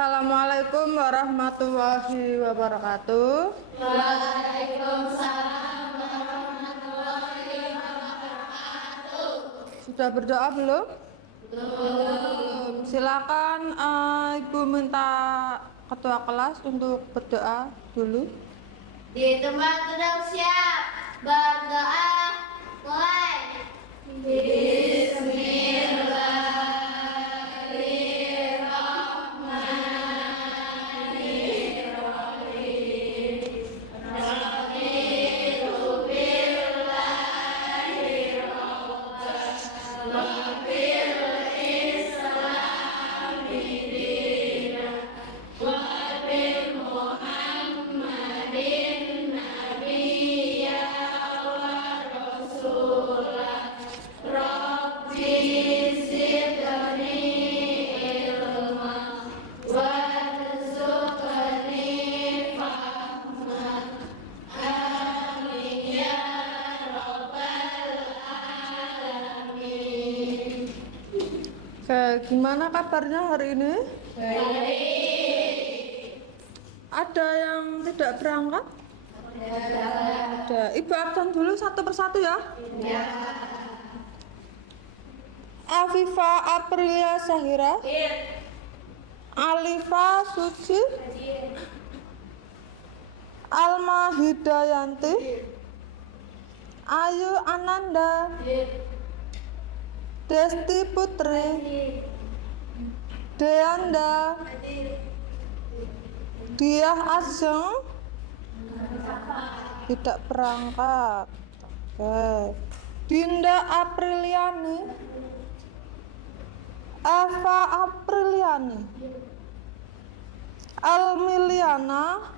Assalamualaikum warahmatullahi wabarakatuh. Waalaikumsalam warahmatullahi wabarakatuh. Sudah berdoa belum? Belum. Silakan Ibu minta ketua kelas untuk berdoa dulu. Di tempat duduk siap. Berdoa mulai. Gimana kabarnya hari ini? Baik. Ada yang tidak berangkat? Ada. Ibu absen dulu satu persatu ya. Ya. Afifa Aprilia Sahira, Alifa Suci, Alma Hidayanti, Ayu Ananda, Desti Putri, Deanda, Diah Ajeng, tidak berangkat. Oke. Dinda Apriliani, Eva Apriliani, Almiliana,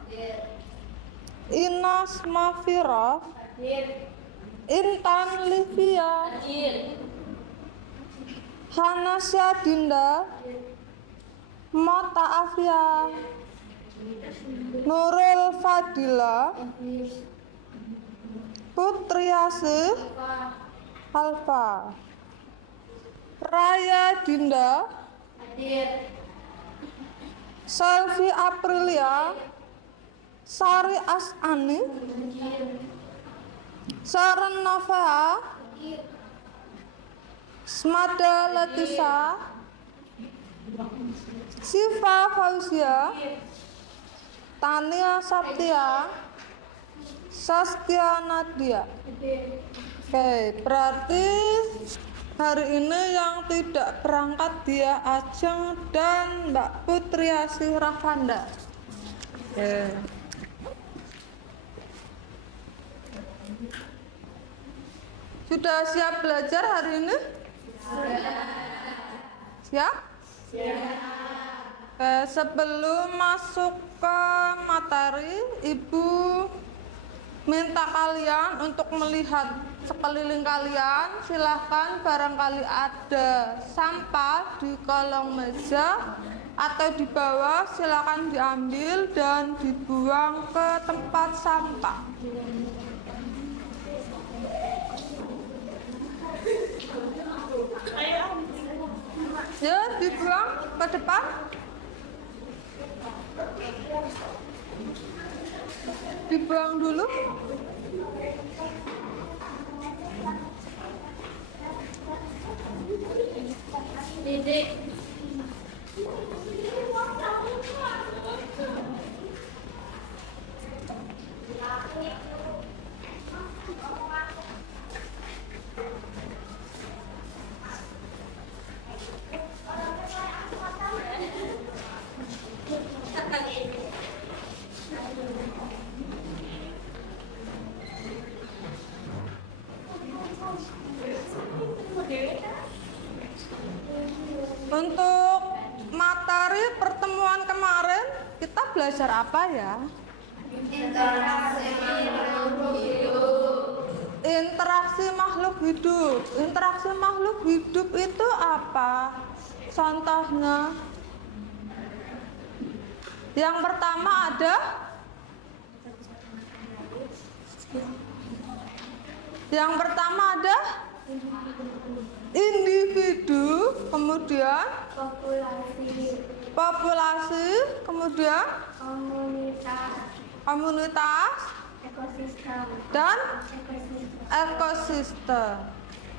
Inas Mafira, Intan Livia, Hanasya Dinda, Mata Afia, Nurul Fadila, Putri Asih, Alfa, Raya Dinda, Selvi Aprilia, Sari Asani, Saren Novea, Smada Latisa, Siva Fauzia, Tania Saptia, Saskia Nadia. Oke, berarti hari ini yang tidak berangkat Dia Ajeng dan Mbak Putri Asih Rafanda. Oke. Sudah siap belajar hari ini? Siap? Sebelum masuk ke materi, Ibu minta kalian untuk melihat sekeliling kalian. Silahkan barangkali ada sampah di kolong meja atau di bawah, silahkan diambil dan dibuang ke tempat sampah. Ya, dibuang ke depan. Dibuang dulu. Didik. Untuk materi pertemuan kemarin kita belajar apa ya? Interaksi makhluk hidup. Interaksi makhluk hidup itu apa? Contohnya, yang pertama ada individu, kemudian Populasi. populasi, kemudian komunitas, ekosistem, dan ekosistem.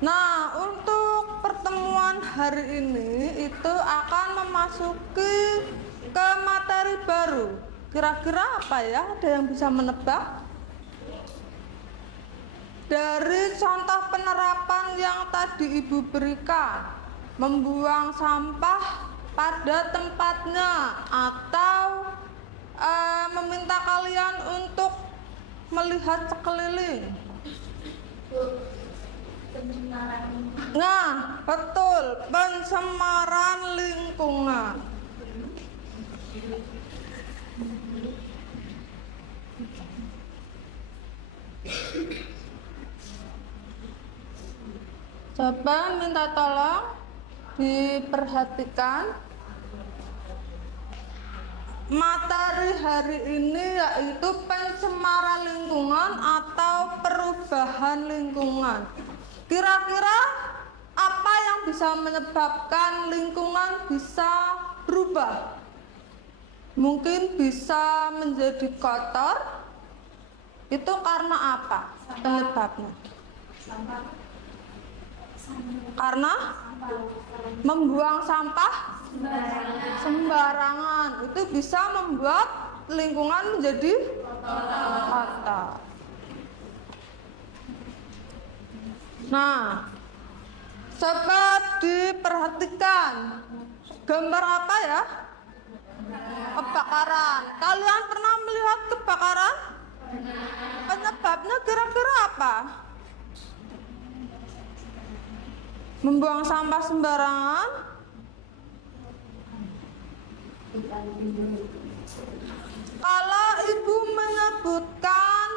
Nah, untuk pertemuan hari ini itu akan memasuki ke materi baru. Kira-kira apa ya? Ada yang bisa menebak? Dari contoh penerapan yang tadi Ibu berikan, membuang sampah pada tempatnya atau meminta kalian untuk melihat sekeliling. Nah, betul, pencemaran lingkungan. Coba minta tolong diperhatikan materi hari ini, yaitu pencemaran lingkungan atau perubahan lingkungan. Kira-kira apa yang bisa menyebabkan lingkungan bisa berubah? Mungkin bisa menjadi kotor. Itu karena apa penyebabnya? Karena membuang sampah sembarangan. Itu bisa membuat lingkungan menjadi kotor. Nah, coba diperhatikan gambar apa ya? Kebakaran. Kalian pernah melihat kebakaran? Penyebabnya kira-kira apa? Membuang sampah sembarangan. Kalau Ibu menyebutkan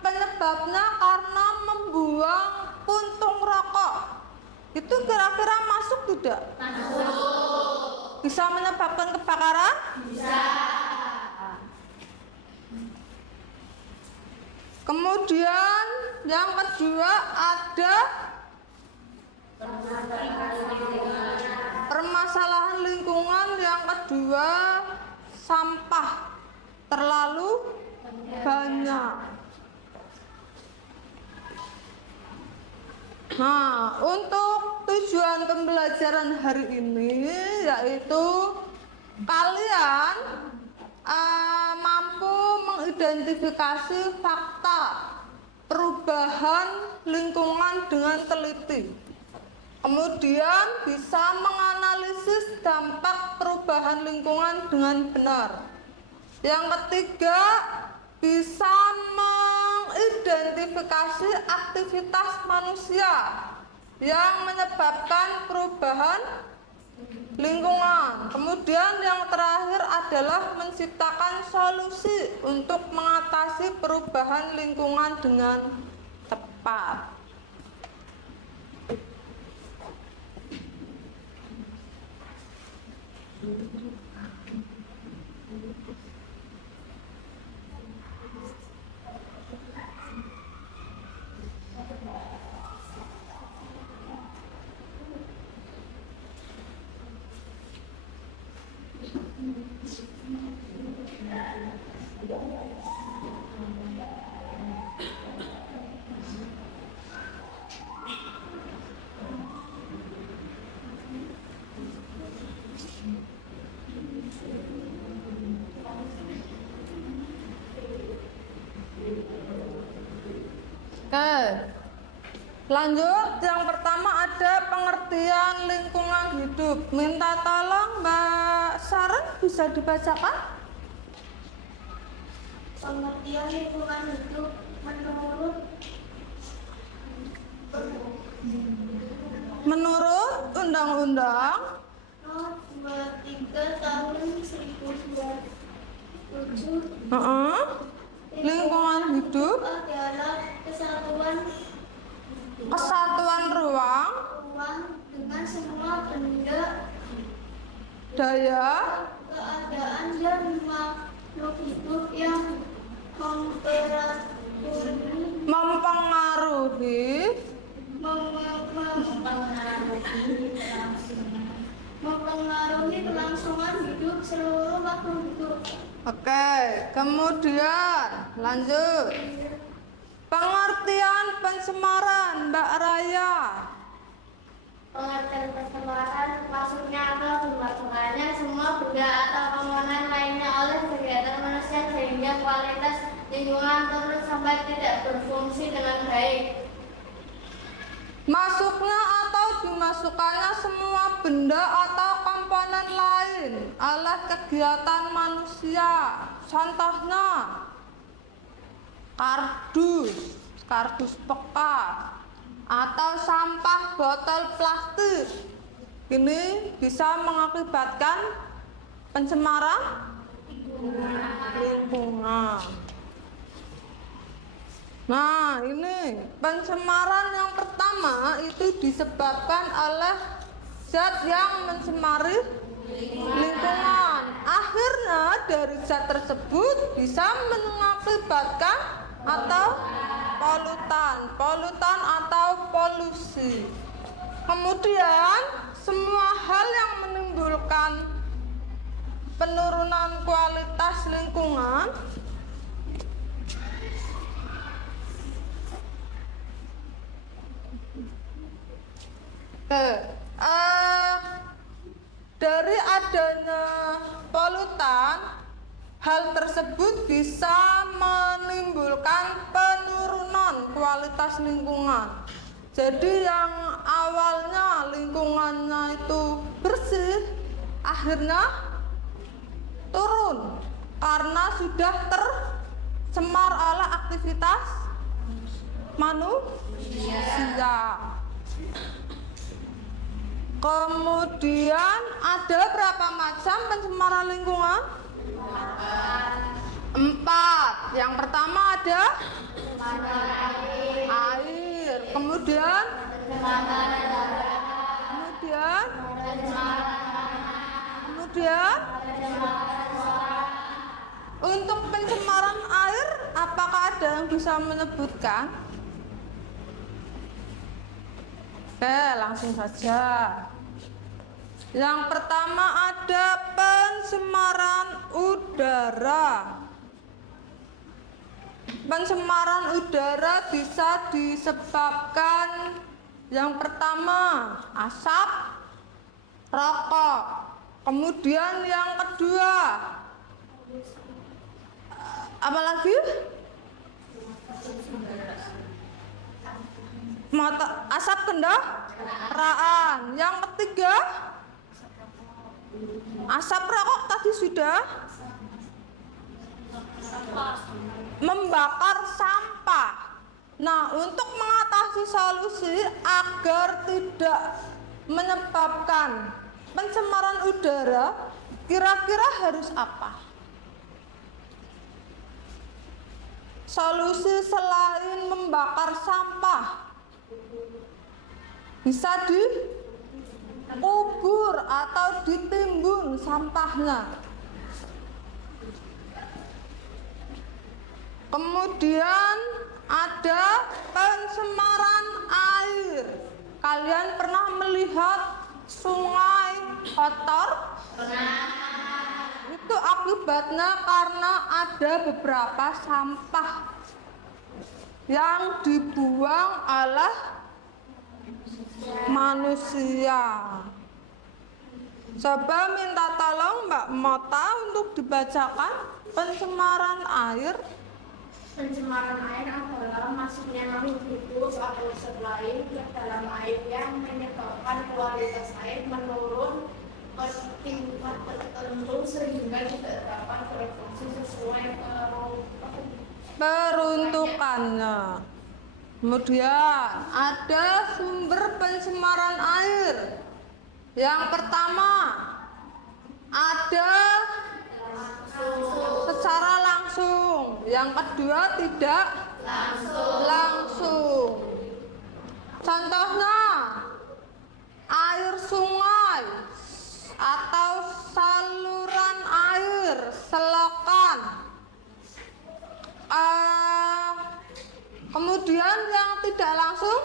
penyebabnya karena membuang puntung rokok, itu kira-kira masuk tidak? Masuk. Bisa menyebabkan kebakaran? Bisa. Kemudian yang kedua ada permasalahan lingkungan. Yang kedua, sampah terlalu banyak. Nah, untuk tujuan pembelajaran hari ini yaitu kalian mampu mengidentifikasi fakta perubahan lingkungan dengan teliti. Kemudian bisa menganalisis dampak perubahan lingkungan dengan benar. Yang ketiga, bisa mengidentifikasi aktivitas manusia yang menyebabkan perubahan lingkungan. Kemudian yang terakhir adalah menciptakan solusi untuk mengatasi perubahan lingkungan dengan tepat. Oke, lanjut. Yang pertama ada pengertian lingkungan hidup. Minta tolong Mbak Sarah bisa dibacakan. Pengertian lingkungan hidup menurut Undang-Undang No. 23 tahun 1997 lingkungan hidup adalah kesatuan ruang, dengan semua benda, daya, keadaan dan makhluk hidup yang mempengaruhi mempengaruhi kelangsungan hidup seluruh makhluk hidup. Oke, kemudian lanjut. Pengertian pencemaran, Mbak Raya. Pengertian pencemaran maksudnya adalah pembakarannya semua benda atau komponen lainnya oleh kegiatan manusia sehingga kualitas lingkungan turun sampai tidak berfungsi dengan baik. Masuknya atau dimasukkannya semua benda atau komponen lain oleh kegiatan manusia. Contohnya kardus bekas, atau sampah botol plastik. Ini bisa mengakibatkan pencemaran lingkungan. Nah, ini pencemaran yang pertama itu disebabkan oleh zat yang mencemari lingkungan. Akhirnya dari zat tersebut bisa mengakibatkan atau polutan atau polusi. Kemudian semua hal yang menimbulkan penurunan kualitas lingkungan dari adanya polutan, hal tersebut bisa menimbulkan penurunan kualitas lingkungan. Jadi yang awalnya lingkungannya itu bersih, akhirnya turun karena sudah tercemar oleh aktivitas manusia. Kemudian ada berapa macam pencemaran lingkungan? 4. Yang pertama ada air. Kemudian untuk pencemaran air, apakah ada yang bisa menyebutkan? Oke, langsung saja. Yang pertama ada pencemaran udara. Pencemaran udara bisa disebabkan yang pertama asap rokok. Kemudian yang kedua apalagi? Asap kendaraan. Yang ketiga asap rokok tadi sudah. Membakar sampah. Nah, untuk mengatasi solusi agar tidak menyebabkan pencemaran udara, kira-kira harus apa? Solusi selain membakar sampah, bisa dikubur atau ditimbun sampahnya. Kemudian ada pencemaran air. Kalian pernah melihat sungai kotor? Itu akibatnya karena ada beberapa sampah yang dibuang oleh manusia. Coba minta tolong Mbak Mota untuk dibacakan pencemaran air. Pencemaran air adalah masuknya makhluk hidup atau zat lain ke dalam air yang menyebabkan kualitas air menurun ke tingkat tertentu sehingga tidak dapat berfungsi sesuai peruntukannya. Kemudian ada sumber pencemaran air. Yang pertama ada secara langsung, yang kedua tidak langsung. Contohnya air sungai atau saluran air, selokan. Kemudian yang tidak langsung,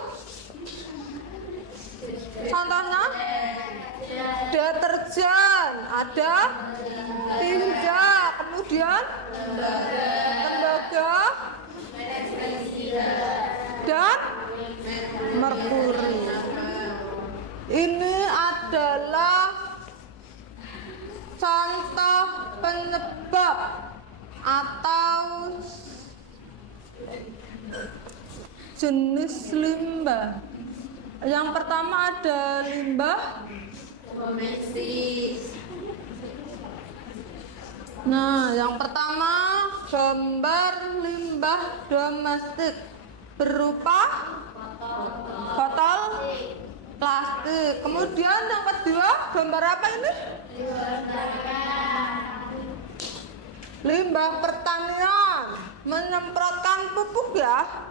contohnya deterjen, ada tinja, kemudian tembaga dan merkuri. Ini adalah contoh penyebab atau jenis limbah. Yang pertama ada limbah domestik. Nah, yang pertama gambar limbah domestik berupa botol plastik. Kemudian yang kedua gambar apa ini? Limbah pertanian, menyemprotkan pupuk ya.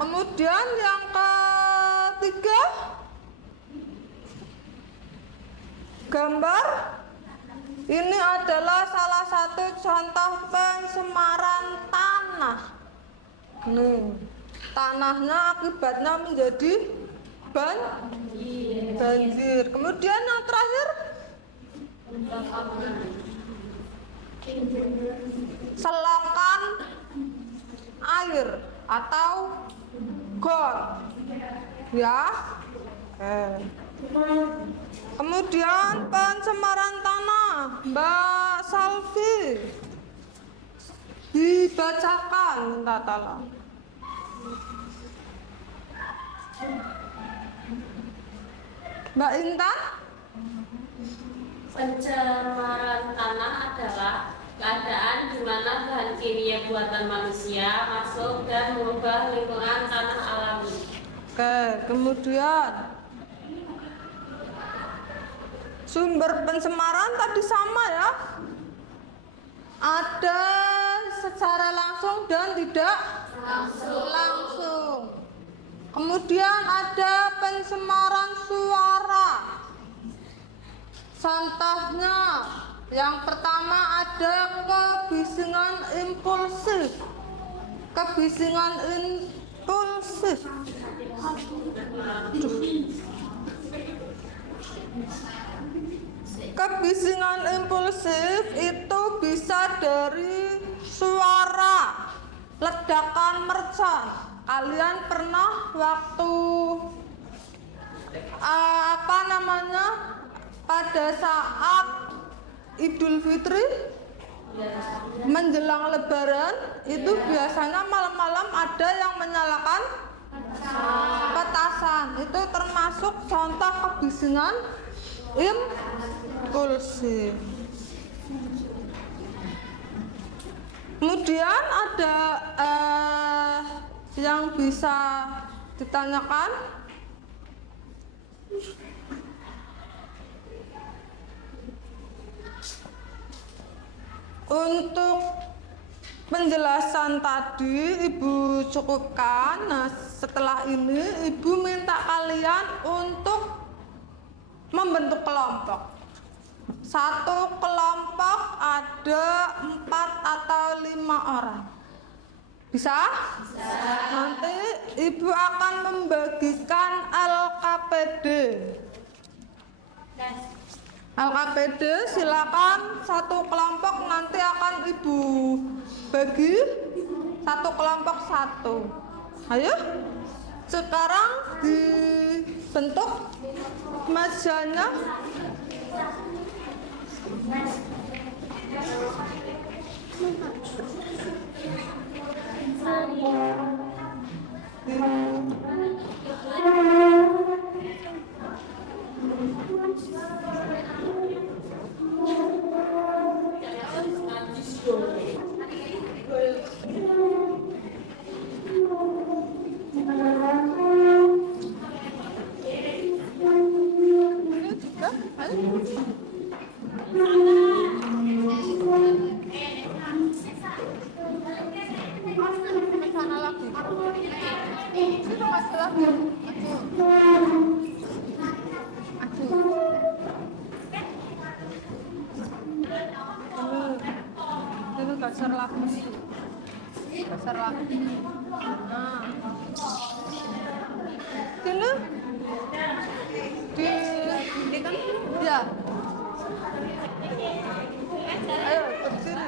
Kemudian yang ketiga gambar ini adalah salah satu contoh pencemaran tanah. Nih, tanahnya akibatnya menjadi banjir. Kemudian yang terakhir selokan air atau gon, ya. Kemudian pencemaran tanah, Mbak Salvi, dibacakan, minta tolong. Mbak Intan? Pencemaran tanah adalah keadaan di mana bahan kimia buatan manusia masuk dan mengubah lingkungan tanah alami. Oke, kemudian sumber pencemaran tadi sama ya. Ada secara langsung dan tidak langsung. Kemudian ada pencemaran suara. Contohnya yang pertama ada kebisingan impulsif. Kebisingan impulsif. Kebisingan impulsif itu bisa dari suara ledakan mercon. Kalian pernah waktu pada saat Idul Fitri menjelang Lebaran itu biasanya malam-malam ada yang menyalakan petasan. Itu termasuk contoh kebisingan impulsif. Kemudian ada yang bisa ditanyakan? Untuk penjelasan tadi Ibu cukupkan. Nah, setelah ini Ibu minta kalian untuk membentuk kelompok. Satu kelompok ada 4 atau 5 orang. Bisa? Nanti Ibu akan membagikan LKPD. LKPD silakan satu kelompok nanti akan Ibu bagi satu kelompok satu. Ayo, sekarang dibentuk mejanya. Ini dasar lagi. Dasar lagi. Nah. Sini. Di kan Ayo berdiri.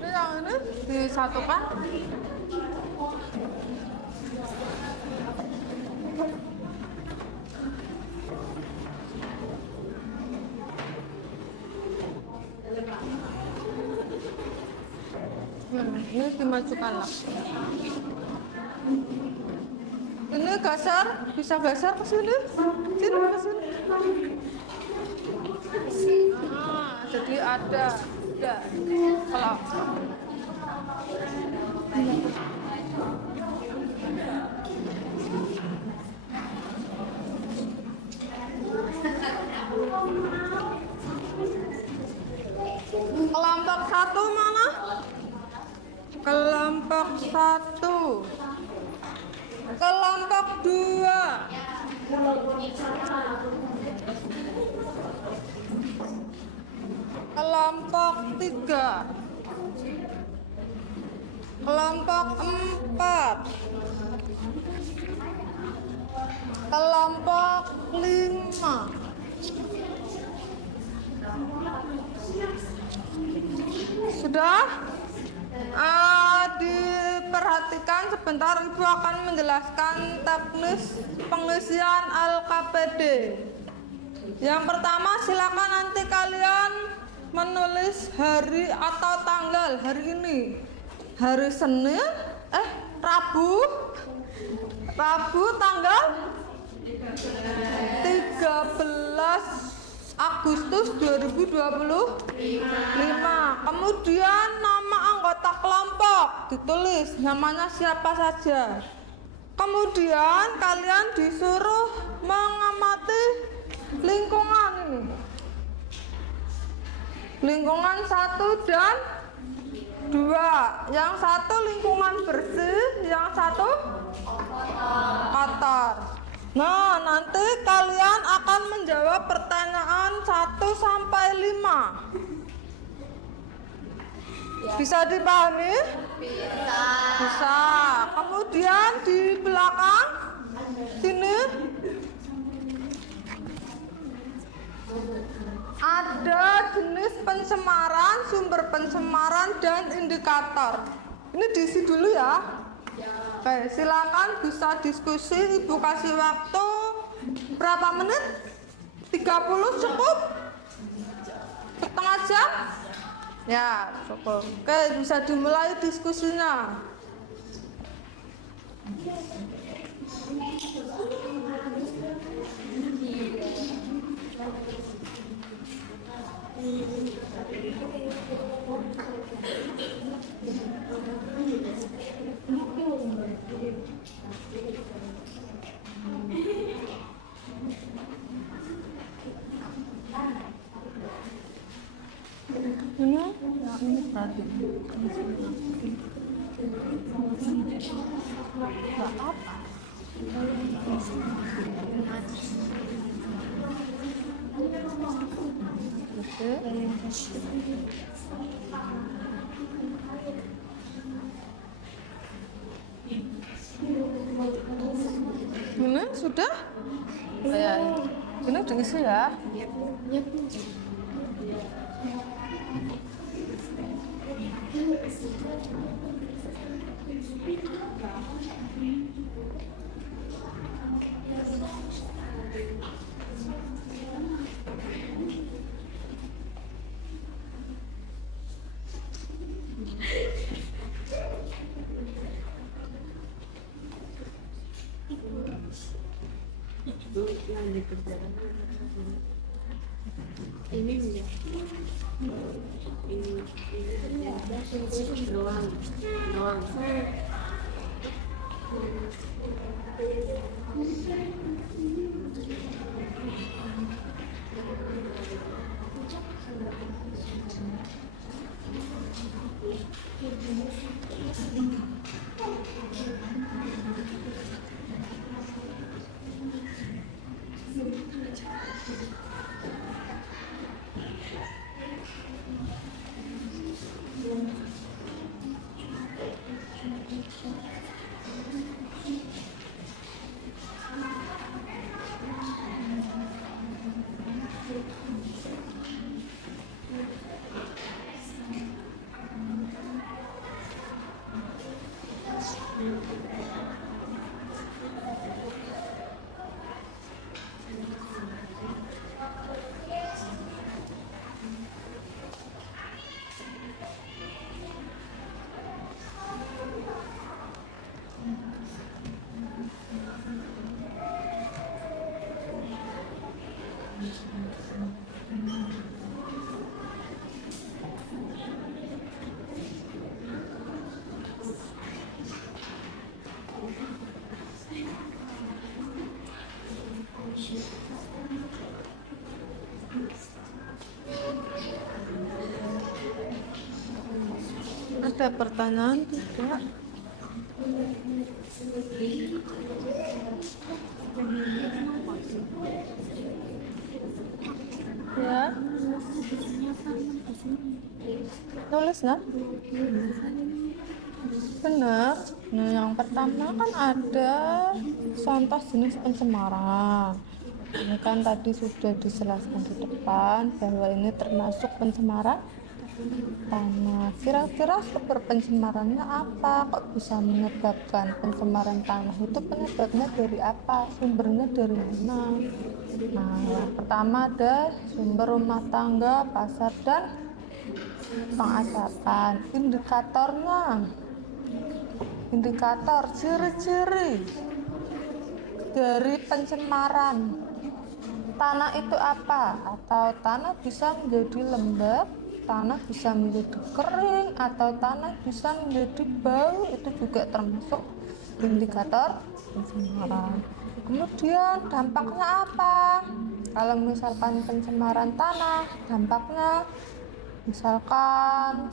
Ini yang ini disatukan. Ini dimajukan lah. Ini geser, bisa geser ke sini, sini ke sini. Nah, jadi ada kalau kelompok satu mana? Kelompok satu. Kelompok dua. Kelompok tiga. Kelompok empat. Kelompok lima. Sudah? Diperhatikan sebentar, Ibu akan menjelaskan teknis pengisian LKPD. Yang pertama, silakan nanti kalian menulis hari atau tanggal hari ini. Hari Senin, Rabu tanggal 13 Agustus 2025. Kemudian nama anggota kelompok ditulis, namanya siapa saja. Kemudian kalian disuruh mengamati lingkungan ini. Lingkungan 1 dan 2. Yang satu lingkungan bersih, yang satu kotor. Nah, nanti kalian akan menjawab pertanyaan 1 sampai 5. Bisa dipahami? Bisa. Kemudian di belakang sini ada jenis pencemaran, sumber pencemaran, dan indikator. Ini diisi dulu ya. Oke, silakan bisa diskusi. Ibu kasih waktu berapa menit? 30 cukup? Setengah jam? Ya, cukup. Oke, bisa dimulai diskusinya. Ini berarti nggak apa. Ini sudah? Ya, ini diisi ya. Ini ya. Ini ya. Doang. Ada pertanyaan tidak? Ya. Tulis nah. Benar. Nah, yang pertama kan ada contoh jenis pencemaran. Ini kan tadi sudah dijelaskan di depan bahwa ini termasuk pencemaran tanah. Kira-kira sumber pencemarannya apa? Kok bisa menyebabkan pencemaran tanah? Itu penyebabnya dari apa? Sumbernya dari mana? Nah, yang pertama ada sumber rumah tangga, pasar, dan pengasapan. Indikator ciri-ciri dari pencemaran tanah itu apa? Atau tanah bisa menjadi lembab, tanah bisa menjadi kering, atau tanah bisa menjadi bau. Itu juga termasuk indikator pencemaran. Kemudian dampaknya apa? Kalau misalkan pencemaran tanah, dampaknya misalkan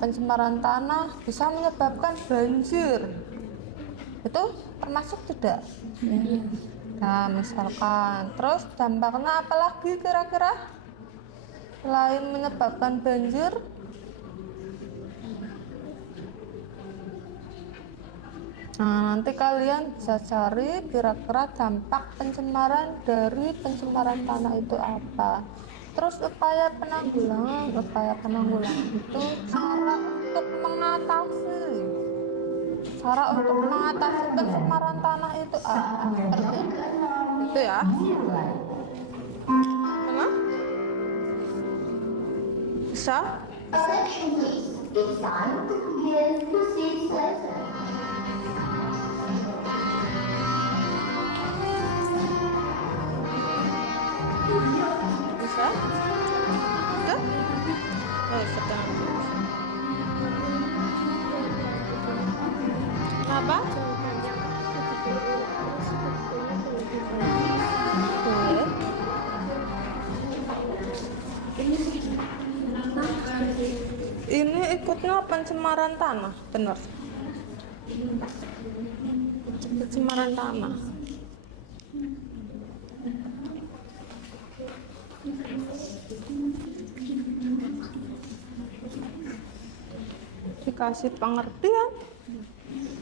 pencemaran tanah bisa menyebabkan banjir. Itu termasuk tidak? Nah, misalkan terus dampaknya apa lagi kira-kira selain menyebabkan banjir? Nah, nanti kalian bisa cari kira-kira dampak pencemaran dari pencemaran tanah itu apa. Terus upaya penanggulangan itu cara untuk mengatasi pencemaran tanah itu apa? Itu ya. Mana? Bisa? Bisa? Udah? Oh, sedang. Kenapa? Boleh. Ini ikutnya pencemaran tanah, benar? Pencemaran tanah. Dikasih pengertian?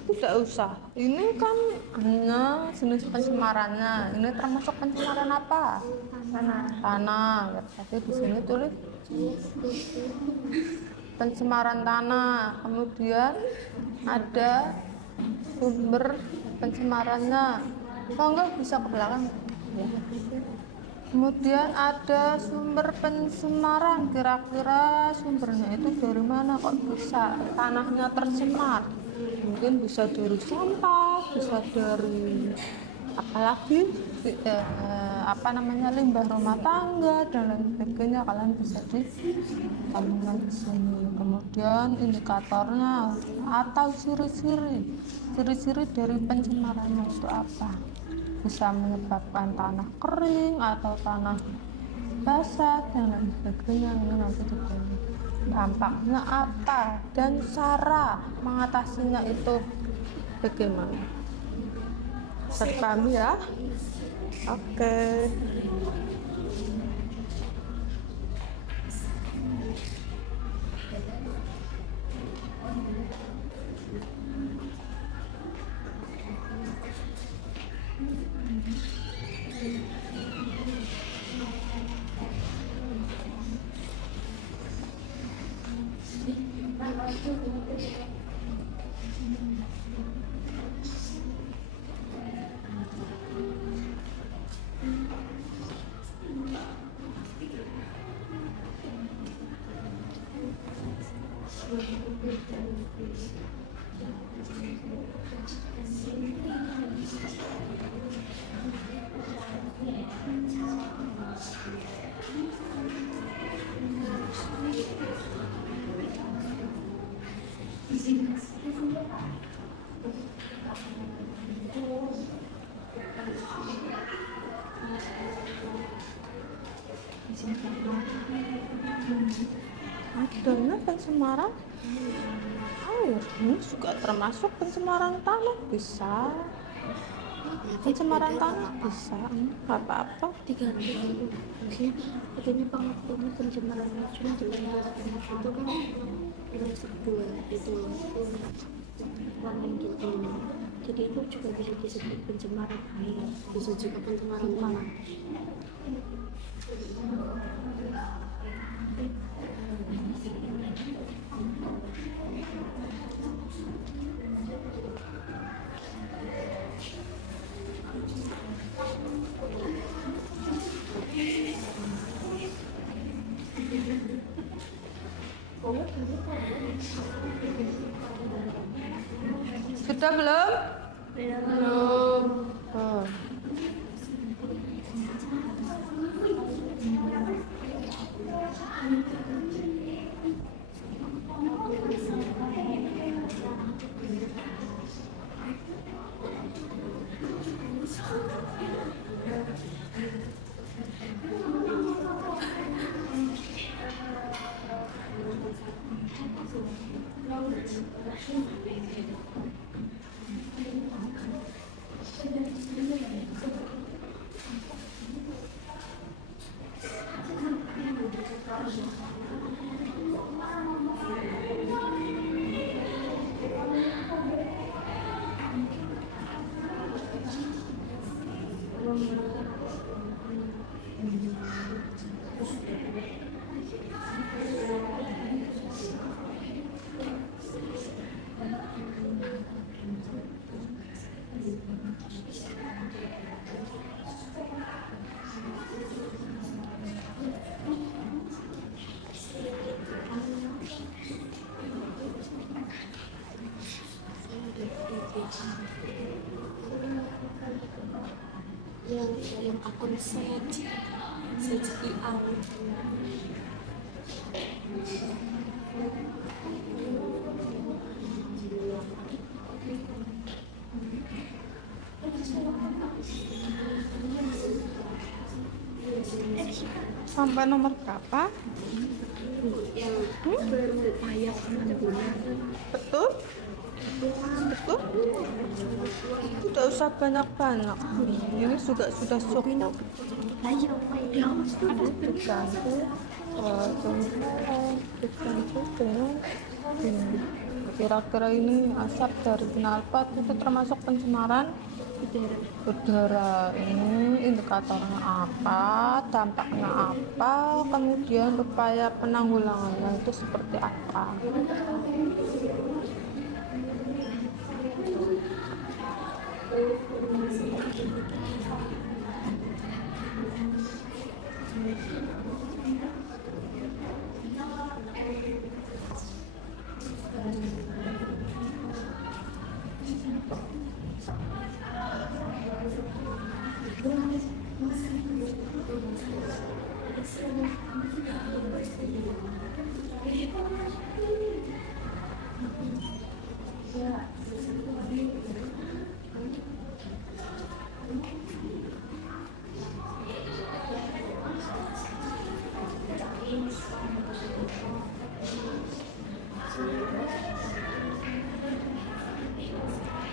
Tidak usah. Ini kan hanya jenis pencemarannya. Ini termasuk pencemaran apa? Tanah. Tapi di sini tulis pencemaran tanah. Kemudian ada sumber pencemarannya. Oh enggak, bisa ke belakang ya. Kemudian ada sumber pencemaran. Kira-kira sumbernya itu dari mana kok bisa tanahnya tercemar? Mungkin bisa dari sampah, bisa dari apalagi apa namanya limbah rumah tangga dan lain sebagainya, kalian bisa ditambahkan di sini. Kemudian indikatornya atau ciri-ciri dari pencemaran itu apa, bisa menyebabkan tanah kering atau tanah basah dan lain sebagainya. Ini nanti dipilih dampaknya apa dan cara mengatasinya itu bagaimana. Terpahami ya? Oke. Adanya pencemaran air, ini juga termasuk pencemaran tanah, bisa. Pencemaran tanah bisa, nggak apa-apa. Diganti adanya pengakuan pencemaran racun di dalam itu kan prinsip 2 itu warning gitu, jadi itu juga bisa disebut pencemaran air, bisa juga pencemaran tanah. Sudah belum? Belum. Oh. yang akun sage IAU. Sampai nomor berapa? Yang berupaya benar. Betul? Betul? Tidak usah banyak-banyak. Ini sudah cukup. Diganti dengan ini. Kira-kira ini asap dari knalpot itu termasuk pencemaran udara. Ini indikatornya apa, dampaknya apa, kemudian upaya penanggulangannya itu seperti apa.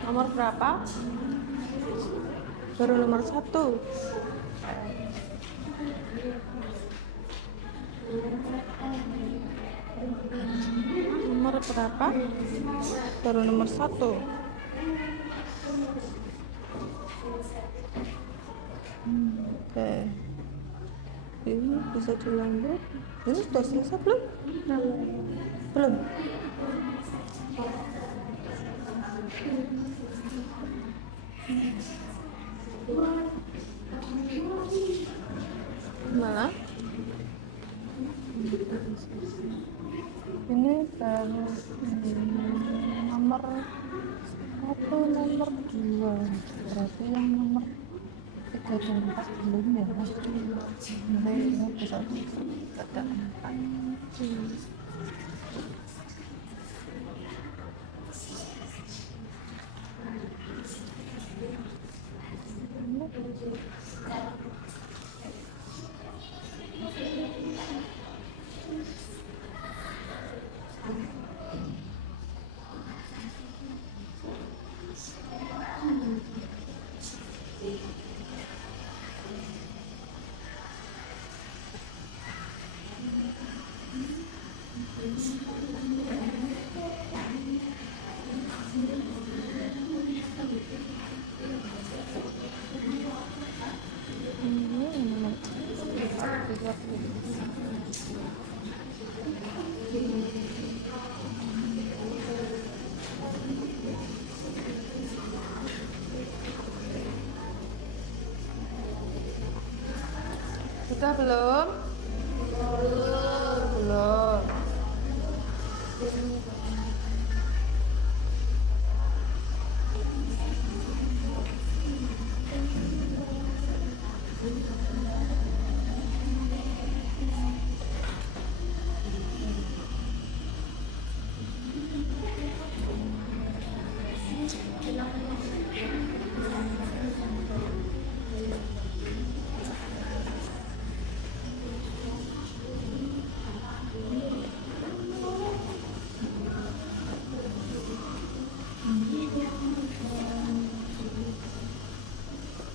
Nomor berapa? Baru nomor 1. Nomor berapa? Baru nomor 1. Oke. Ini bisa dilanjut. Ini sudah selesai belum? Belum. Mana? Ini baru nomor 1, nomor 2. Berarti yang nomor 3 dan 4 belum ya? Nanti ini bisa ada 4. Sudah belum? Belum.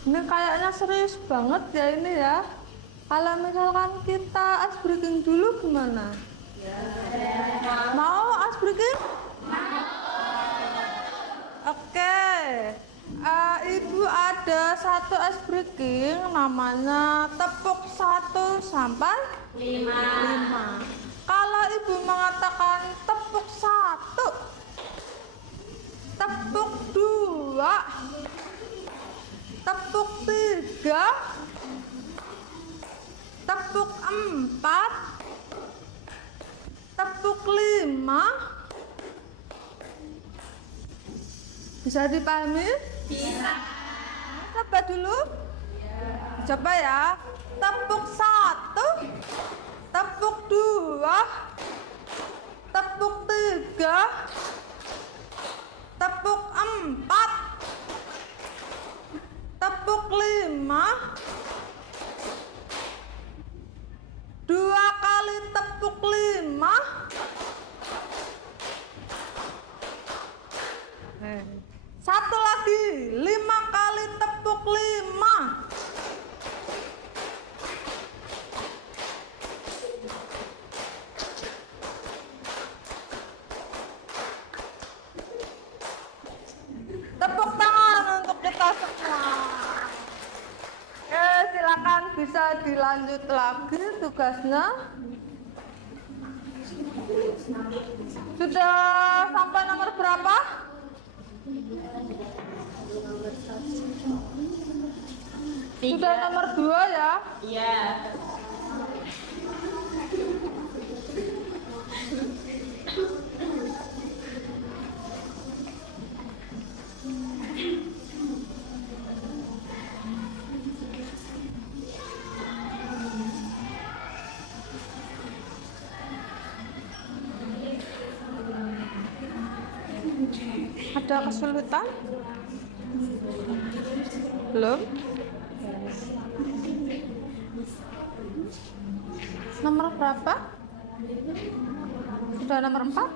Ini kayaknya serius banget ya ini ya. Kalau misalkan kita ice breaking dulu gimana? Mau ice breaking? Oke. Ibu ada satu ice breaking namanya tepuk 1 sampai 5. Kalau ibu mengatakan tepuk 1, tepuk 2, tepuk 3, tepuk 4, tepuk 5. Bisa dipahami? Bisa. Coba dulu. Coba ya. Tepuk 1, tepuk 2, tepuk 3, tepuk 4, tepuk 5, 2 kali tepuk 5, satu lagi 5 kali tepuk 5. Tepuk tangan untuk kita semua. Silakan bisa dilanjut lagi tugasnya. Sudah sampai nomor berapa? Sudah nomor 2 ya? Iya. Ada kesulitan? Belum? Nomor berapa? Sudah nomor 4?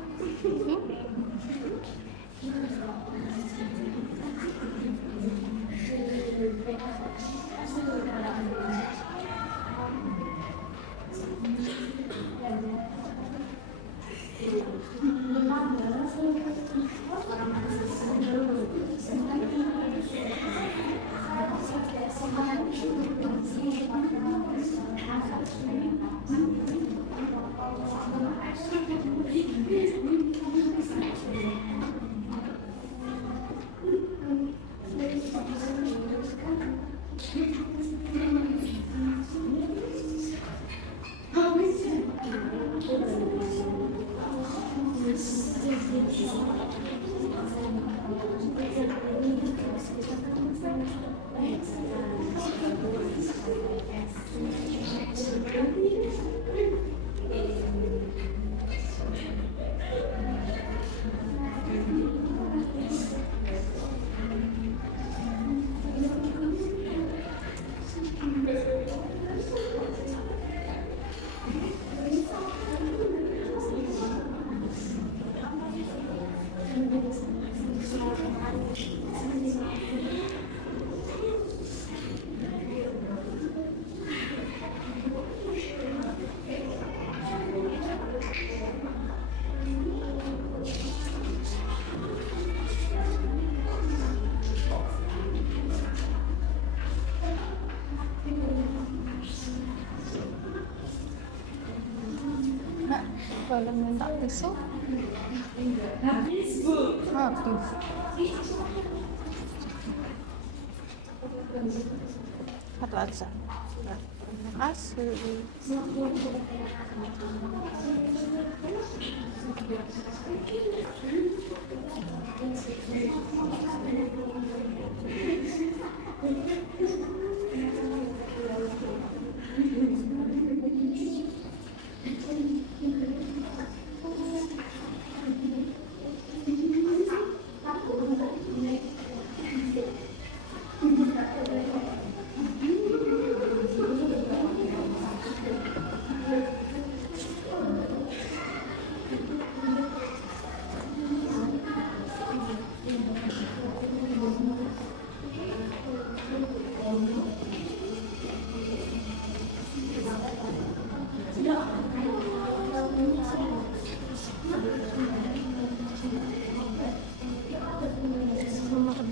Boleh minta tisu? Habis, Bu. Habis. Satu aja. Terima kasih. Nomor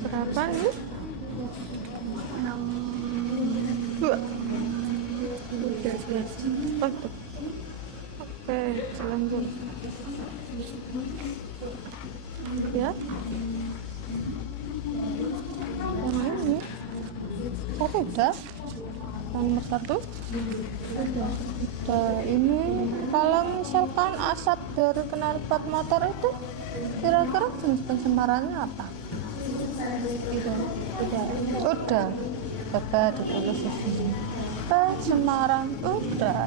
berapa nih? 2. Oke, lanjut. Ya. Yang ini. Oh, udah. Nomor 1. Ini kalau misalkan asap dari knalpot motor itu kira-kira jenis pencemarannya apa? Udah coba ditulis di sini. Pencemaran udara.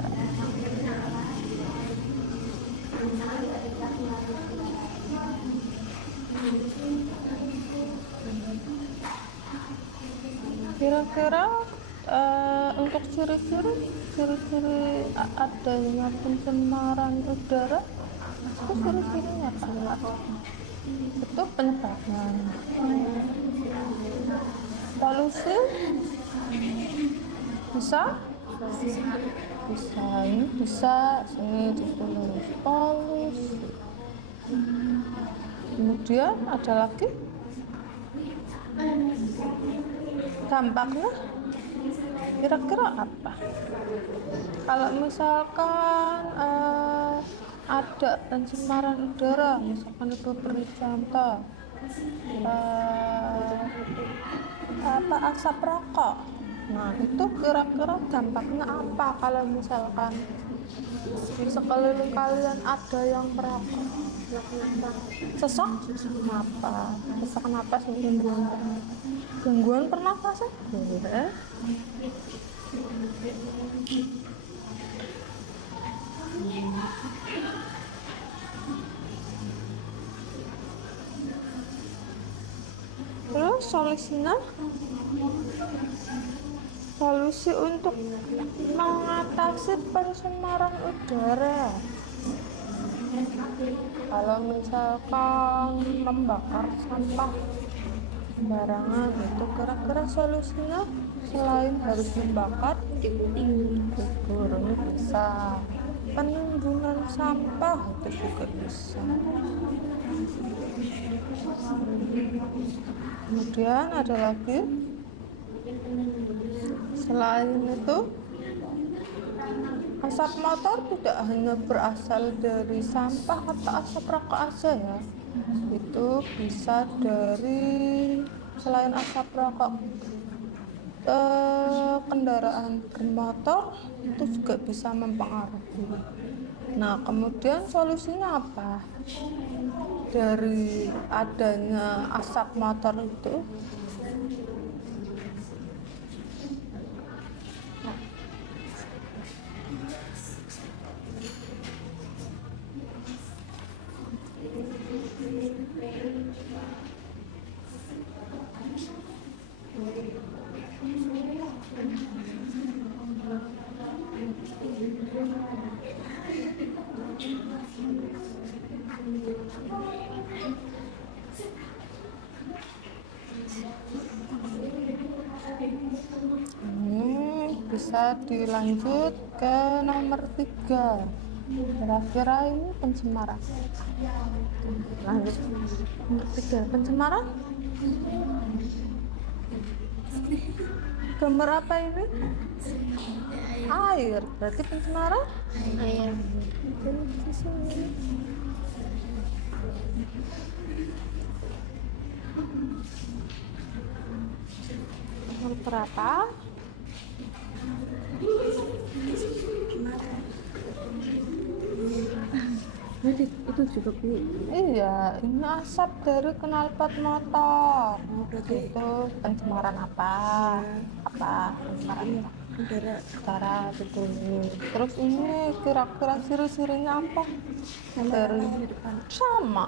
Kira-kira untuk ciri-ciri adanya pencemaran udara itu ciri-cirinya apa? Itu penyebabnya polusi bisa ini bisa sini ditulis polusi. Kemudian ada lagi dampaknya kira-kira apa? Kalau misalkan ada pencemaran udara, misalkan itu beri contoh apa asap rokok. Nah, itu kira-kira dampaknya apa kalau misalkan sekeliling kalian ada yang merokok? Sesak napas, sesak napas, gangguan pernafasan. solusinya solusi untuk mengatasi pencemaran udara. Kalau misalkan membakar sampah sembarangan, itu kira-kira solusinya selain harus membakar, dikurangi bisa penimbunan sampah, itu juga bisa. Kemudian ada lagi selain itu, asap motor tidak hanya berasal dari sampah atau asap rokok aja ya, itu bisa dari selain asap rokok, kendaraan bermotor itu juga bisa mempengaruhi. Nah, kemudian solusinya apa dari adanya asap motor itu? Bisa dilanjut ke nomor 3. Kira-kira ini pencemaran. Lanjut nomor 3, pencemaran. Gambar apa ini? Air, berarti pencemaran Air. Nomor berapa? Jadi itu juga Bu. Iya, ini asap dari knalpot motor. Itu pencemaran apa? Apa pencemaran udara betul. Terus ini kira-kira ciri-cirinya apa? Dari sama.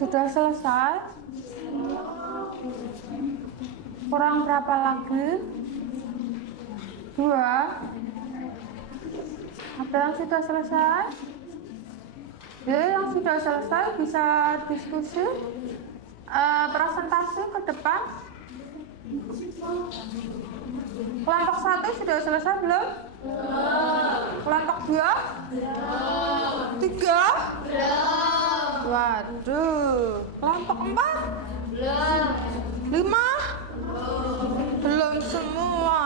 Sudah selesai? Kurang berapa lagi? 2. Ada yang sudah selesai? Ya, yang sudah selesai bisa diskusi, presentasi ke depan. Kelompok 1 sudah selesai belum? Kelompok 2? 3? Waduh. Kelompok 4? 5? Belum semua.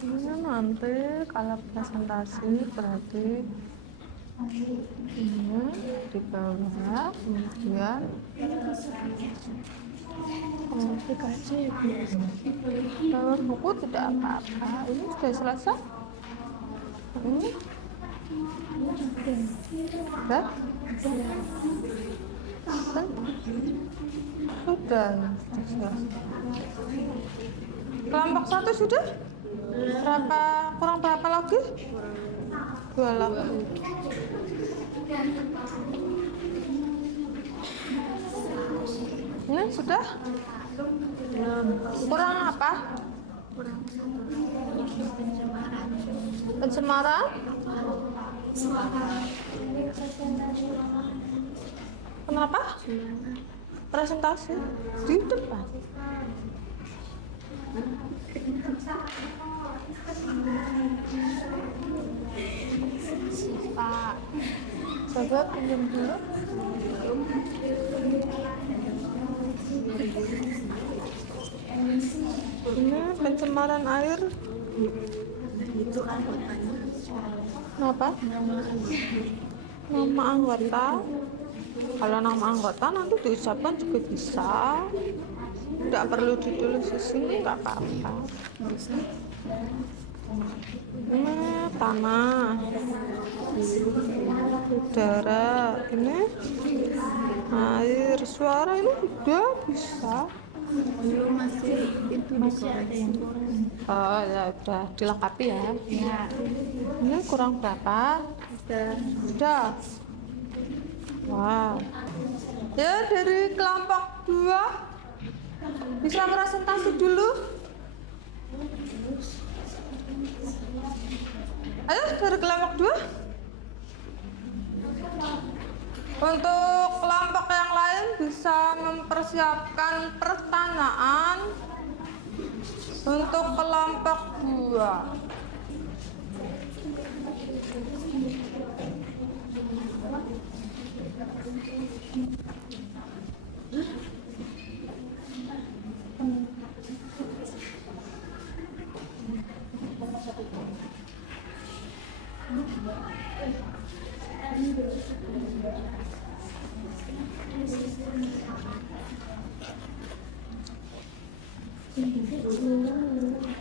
Ini nanti kalau presentasi berarti ini di bawah, kemudian kalau buku tidak apa-apa. Ini sudah selesai. Ini sudah selesai. Kelompok 1 sudah? Kurang berapa lagi? 2 lagi. Ini sudah? Kurang apa? Pencemaran? Kenapa? Presentasi di depan. Pak, coba pinjam dulu. Ini pencemaran air. Kenapa? Nama anggota. Kalau nama anggota nanti diucapkan juga bisa. Tidak perlu ditulis di sini, nggak apa-apa. Ini tanah, udara, ini air, suara, ini juga bisa. Masih ada yang kurang. Oh ya udah dilengkapi ya. Ini kurang berapa? Sudah. Wow. Ya dari kelompok 2 bisa presentasi dulu. Ayo dari kelompok 2. Untuk kelompok yang lain bisa mempersiapkan pertanyaan untuk kelompok 2.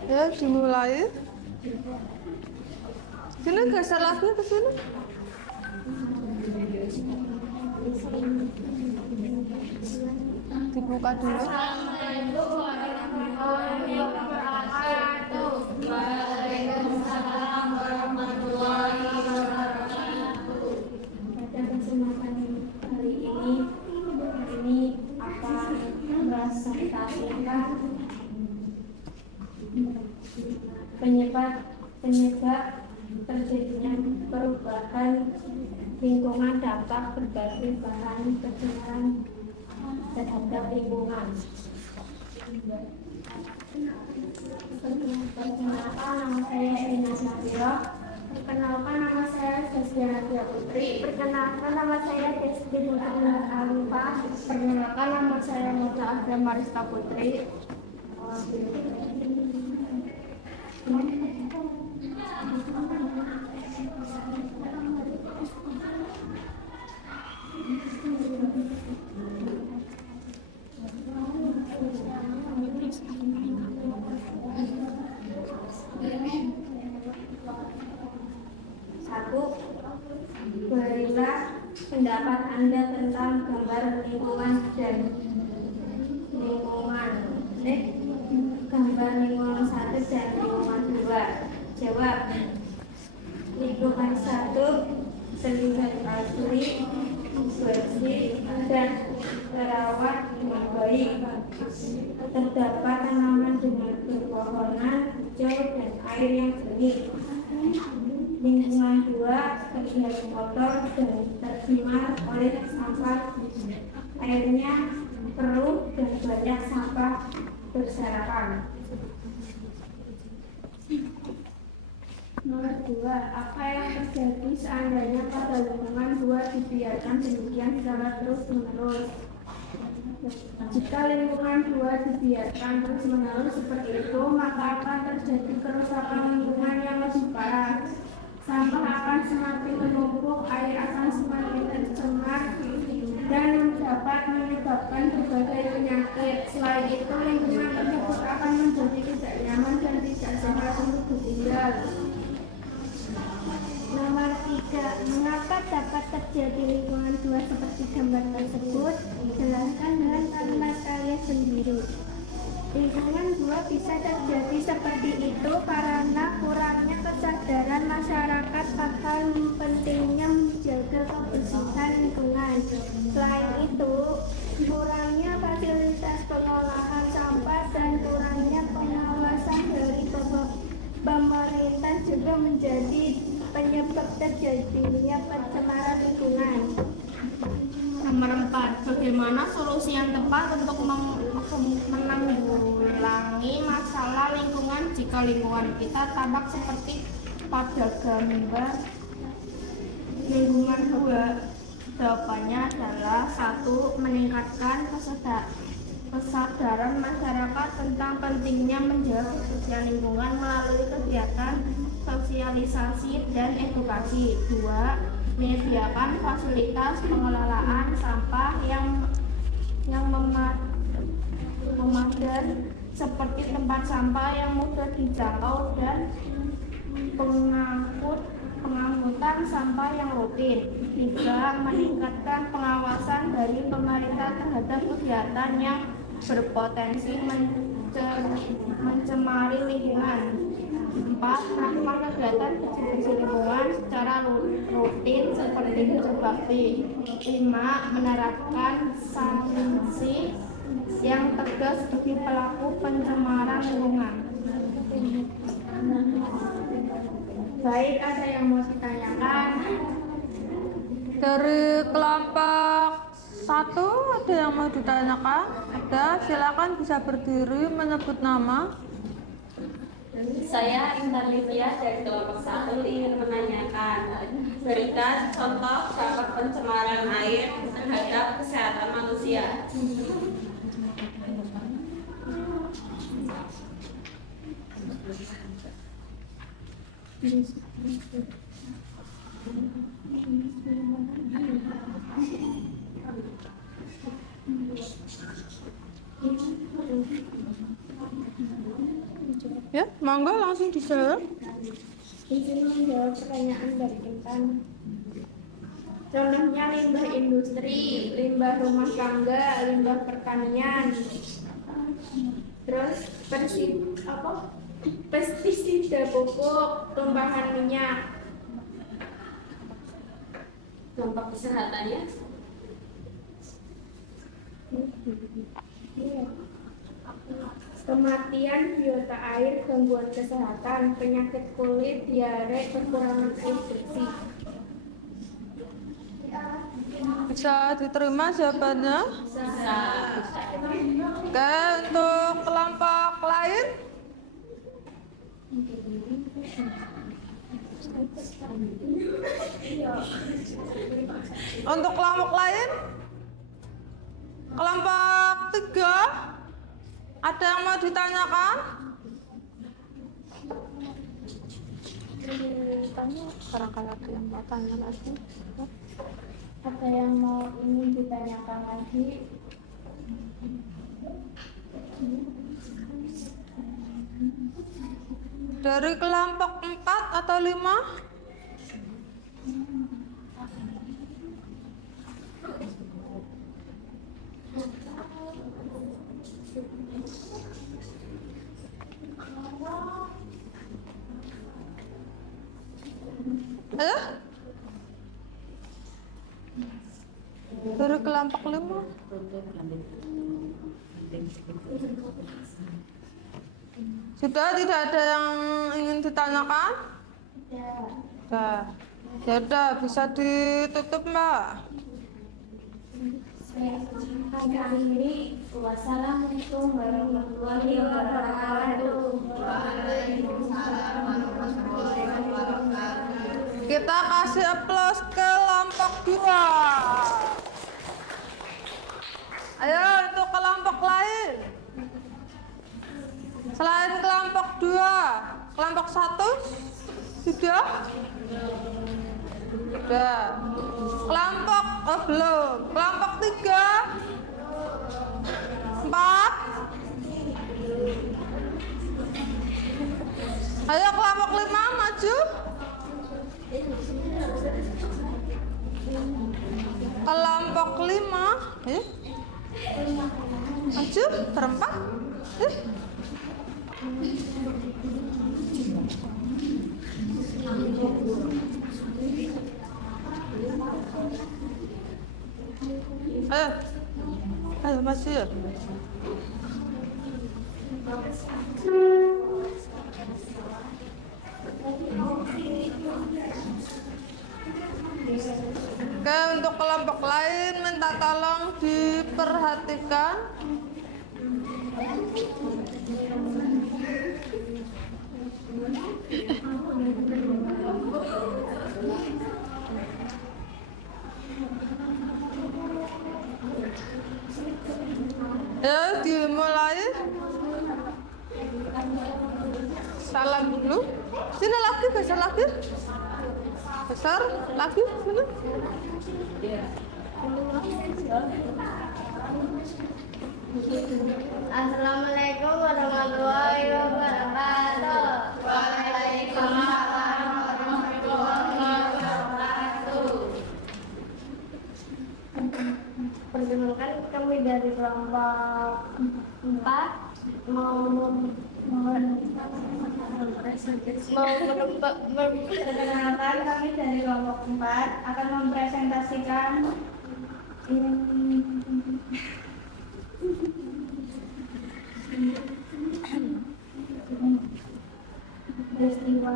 Ya, dimulai. Sini geser lagi ke sini. Dibuka dulu. Assalamualaikum warahmatullahi wabarakatuh. Waalaikumsalam warahmatullahi wabarakatuh. Pada kesempatan hari ini akan mempresentasikan penyebab terjadinya perubahan lingkungan dampak berbagai bahan pencemaran terhadap lingkungan. Perkenalkan, nama saya Ina Safira. Perkenalkan, nama saya Desdiana Tia Putri. Perkenalkan, nama saya Desti Muhammad Alifa. Perkenalkan, nama saya Mota Adha Marista Putri. Satu, berilah pendapat Anda tentang gambar lingkungan dan lingkungan. Gambar lingkungan 1 dan lingkungan 2. Jawab. Lingkungan 1 terlihat asri, bersih, dan terawat dengan baik. Terdapat tanaman dengan pepohonan hijau dan air yang jernih. Lingkungan 2 terlihat kotor dan tercemar oleh sampah. Airnya keruh dan banyak sampah berserakan. Nomor 2, apa yang terjadi seandainya pada lingkungan 2 dibiarkan demikian secara terus-menerus? Jika lingkungan 2 dibiarkan terus-menerus seperti itu, maka akan terjadi kerusakan lingkungan yang lebih parah. Sampah akan semakin menumpuk, air akan semakin tercemar, dan dapat menyebabkan berbagai penyakit. Selain itu, lingkungan tersebut akan menjadi tidak nyaman dan tidak sehat untuk ditinggal. Nomor 3, mengapa dapat terjadi lingkungan 2 seperti gambar tersebut? Jelaskan dengan kalimat kalian sendiri. Lingkungan 2 bisa terjadi seperti itu karena kurangnya kesadaran masyarakat akan pentingnya menjaga kebersihan lingkungan. Selain itu, kurangnya fasilitas pengolahan sampah dan kurangnya pengawasan dari pemerintah juga menjadi penyebab terjadinya pencemaran lingkungan. Nomor 4, bagaimana solusi yang tepat untuk menanggulangi masalah lingkungan jika lingkungan kita tampak seperti pada gambar lingkungan 2? Jawabannya adalah 1, meningkatkan kesadaran masyarakat tentang pentingnya menjaga kebersihan lingkungan melalui kegiatan sosialisasi dan edukasi. 2, menyediakan fasilitas pengelolaan sampah yang memadai seperti tempat sampah yang mudah dijangkau dan pengangkutan sampah yang rutin. 3, meningkatkan pengawasan dari pemerintah terhadap kegiatan yang berpotensi mencemari lingkungan. 4, melakukan kegiatan bersih-bersih lingkungan secara rutin seperti hijau bakti. 5, menerapkan sanksi yang tegas bagi pelaku pencemaran lingkungan. Baik, ada yang mau ditanyakan? Dari kelompok 1 ada yang mau ditanyakan? Ada, silakan bisa berdiri menyebut nama. Saya Intan Livia dari kelompok 1 ingin menanyakan, berikan contoh dampak pencemaran air terhadap kesehatan manusia. Monggo langsung dijawab. Izin menjawab pertanyaan dari Intan. Contohnya limbah industri, limbah rumah tangga, limbah pertanian. Terus pestisida pupuk, tumpahan minyak. Dampak kesehatannya Kematian, biota air, gangguan kesehatan, penyakit kulit, diare, kekurangan air bersih. Bisa diterima jawabannya? bisa. Oke, untuk kelompok lain? Untuk kelompok lain? Kelompok 3? Ada yang mau ditanyakan? Tanya, barangkali ada yang mau tanya lagi. Ada yang mau ingin ditanyakan lagi? Dari kelompok 4 atau 5? Dari kelompok 5? Sudah, tidak ada yang ingin ditanyakan? Sudah. Ya udah, bisa ditutup, Mbak. Saya akhiri. Wassalamualaikum warahmatullahi wabarakatuh. Kita kasih aplaus ke kelompok 2. Ayo untuk kelompok lain. Selain kelompok 2, kelompok 1 sudah? Sudah. Kelompok belum. Kelompok 3, 4. Ayo kelompok 5 maju. Kelompok 5, ayo. Maju berempat. Ayo maju ya. Oke, untuk kelompok lain minta tolong diperhatikan. Ya, dimulai. Salam dulu. Sini lagi, geser lagi. Besar lagi sini. Assalamualaikum warahmatullahi wabarakatuh. Waalaikumsalam warahmatullahi wabarakatuh. Perkenalkan, kami dari kelompok 4 perkenalkan, kami dari kelompok 4 akan mempresentasikan peristiwa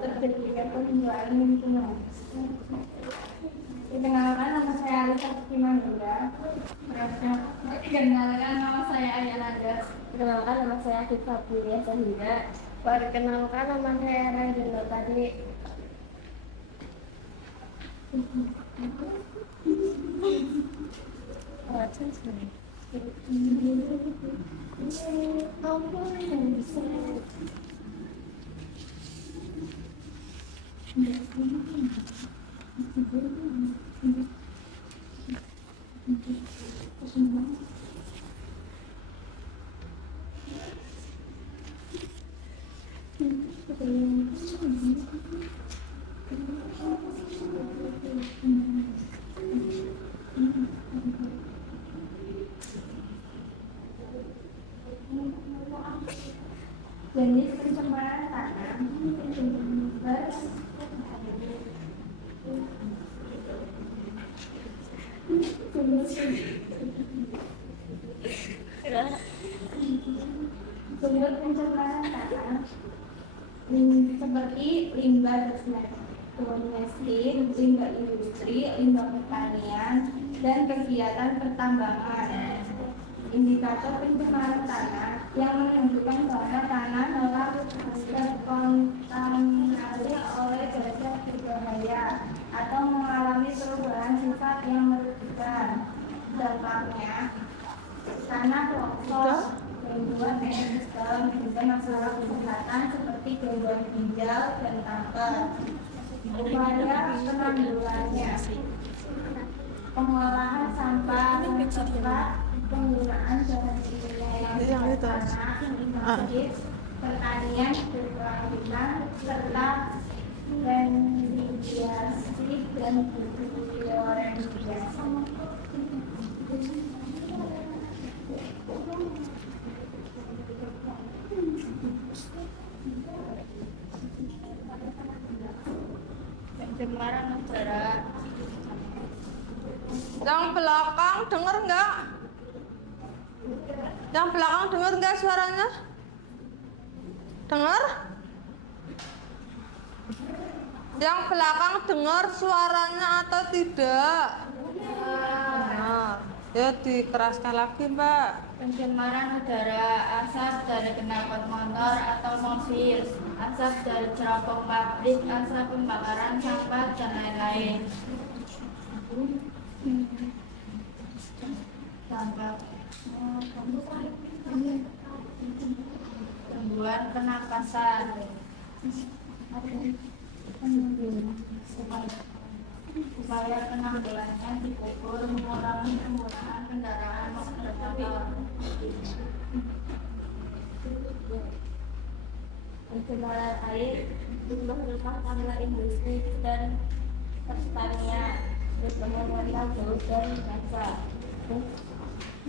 terjadinya penjualan lingkungan. Perkenalkan, nama saya Alisa Kimandura. Perkenalkan, nama saya Ayananda. Perkenalkan, nama saya Kita Pulia Sahida. Perkenalkan, nama saya Rangino tadi. Jenis pencemaran tanah sumber sumber pencemaran tanah seperti limbah domestik, limbah industri, limbah pertanian, dan kegiatan pertambangan. Indikator pencemaran tanah yang menunjukkan bahwa tanah telah terkontaminasi oleh gas berbahaya atau mengalami perubahan sifat yang merugikan. Dampaknya, tanah longsor, gangguan ekosistem, juga masalah kesehatan seperti gangguan ginjal dan kanker. Upaya penanggulangannya, pengolahan sampah serta penggunaan bahan kimia yang tanah, pertanian berkelanjutan serta remediasi dan bioremediasi. Pencemaran udara. Yang belakang denger nggak? Yang belakang denger nggak suaranya? Dengar? Yang belakang dengar suaranya atau tidak? Dengar. Ya dikeraskan lagi, Mbak. Pencemaran udara, asap dari knalpot motor atau mobil, asap dari cerobong pabrik, asap pembakaran sampah, dan lain-lain. Dampak gangguan pernapasan, upaya penanggulangan dikukur mengurangi penggunaan kendaraan motor. Pencemaran air, jumlah rumah tangga industri dan pertanian, pencemaran laut dan kaca.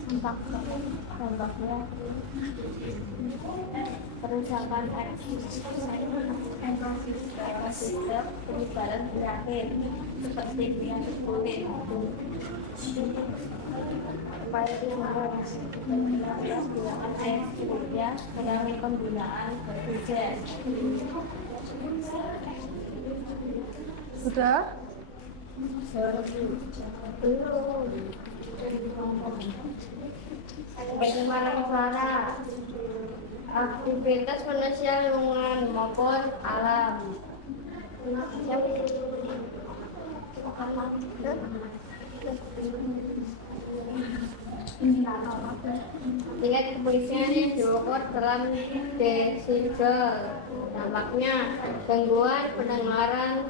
Dampaknya perusakan ekosistem penyebaran penyakit seperti penyakit kulit. Upaya penggunaan air sebenarnya mengurangi penggunaan deterjen. Sudah? Pencemaran udara, aktivitas manusia lingkungan maupun alam. Tingkat kepolisian yang diukur dalam desibel. Dampaknya gangguan pendengaran,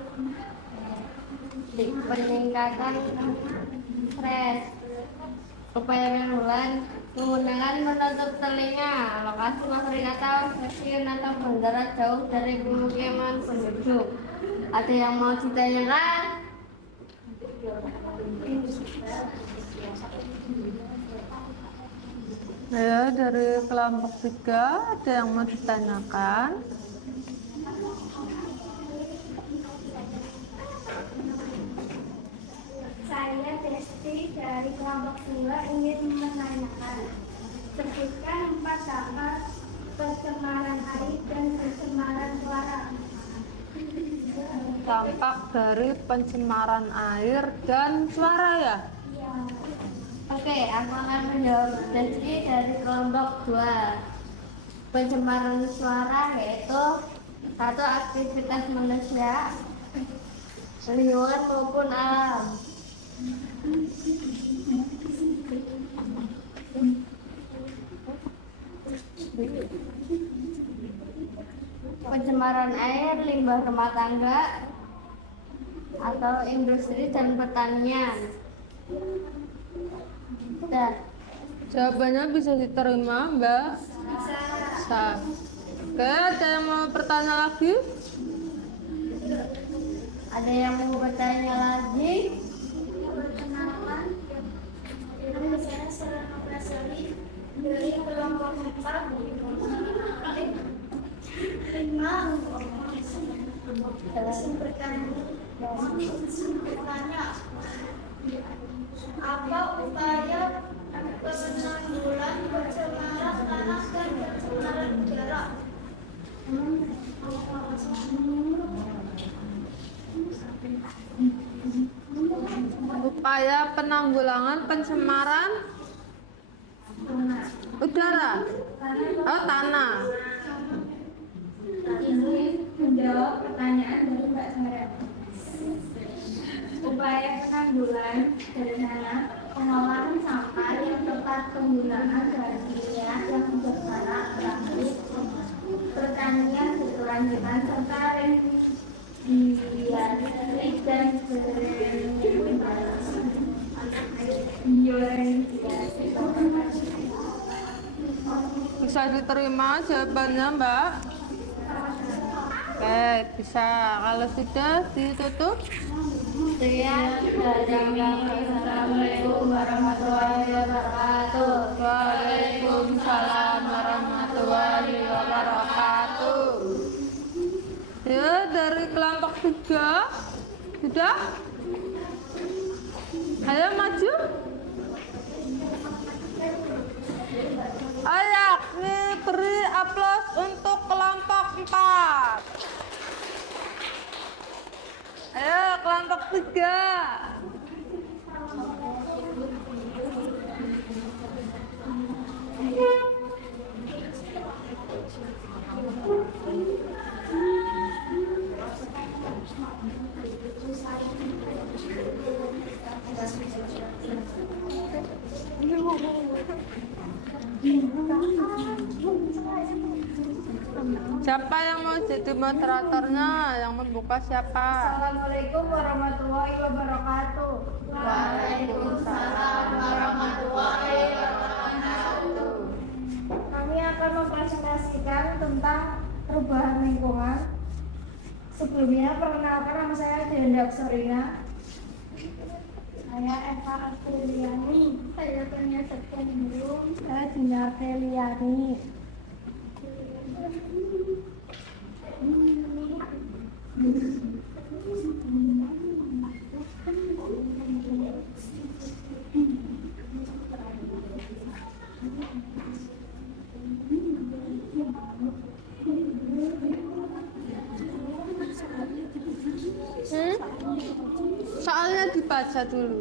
peningkatan stres. Upaya penanggulangan menggunakan menutup telinga, lokasi maghrib atau stasiun atau bandara jauh dari pemukiman penduduk. Ada yang mau ditanyakan? Ya, dari kelompok 3 ada yang mau ditanyakan? Saya Desti dari kelompok 2 ingin menanyakan. Sebutkan 4 dampak pencemaran air dan pencemaran suara. Dampak dari pencemaran air dan suara ya? Ya. Oke, aku akan menjawab. Desti dari kelompok 2. Pencemaran suara yaitu satu, aktivitas manusia, lingkungan maupun alam. Pencemaran air, limbah rumah tangga, atau industri dan pertanian. Udah. Jawabannya bisa diterima, Mbak? Bisa. Oke, ada yang mau bertanya lagi? Ada yang mau bertanya lagi? Perkenalan, nama saya Serana Prasari dari kelompok 4 5 bertanya apa upaya penanggulangan pencemaran tanah dan pencemaran udara? Upaya penanggulangan pencemaran udara. Oh, tanah. Ini menjawab pertanyaan dari Mbak Sarah. Upaya penanggulangan dari sana pengolahan sampah yang tepat penggunaan bahan kimia yang berjarak praktis, pertanian berkelanjutan serta remediasi dan bioremediasi. Bisa diterima jawabannya, Mbak? Oke, bisa. Kalau sudah ditutup. Sekian dari kami. Assalamualaikum warahmatullahi wabarakatuh. Waalaikumsalam warahmatullahi wabarakatuh. Ya, dari kelompok 3 sudah? Ayo maju. Ayo, beri aplaus untuk kelompok 4. Ayo, kelompok 3. Siapa yang mau jadi moderatornya? Yang membuka siapa? Assalamualaikum warahmatullahi wabarakatuh. Waalaikumsalam warahmatullahi wabarakatuh. Kami akan mempresentasikan tentang perubahan lingkungan. Sebelumnya, perkenalkan nama saya Denda Sorina. Saya Eva Arteliani. Saya Tania September. Saya Dina Arteliani. Soalnya dibaca dulu.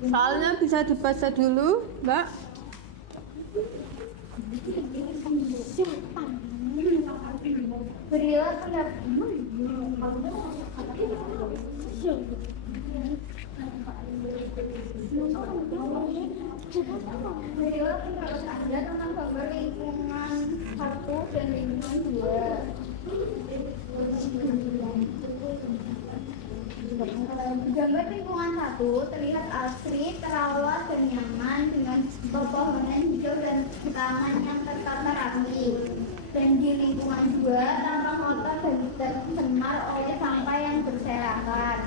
Soalnya bisa dibaca dulu, Mbak. Berilah pendapat. Berilah pendapat Anda tentang gambar lingkungan 1 dan lingkungan 2. Gambar lingkungan 1 terlihat asri, terawat dan nyaman dengan pepohonan hijau dan taman yang tertata rapi. Dan di lingkungan 2 tampak kotor dan tercemar oleh sampah yang berserakan.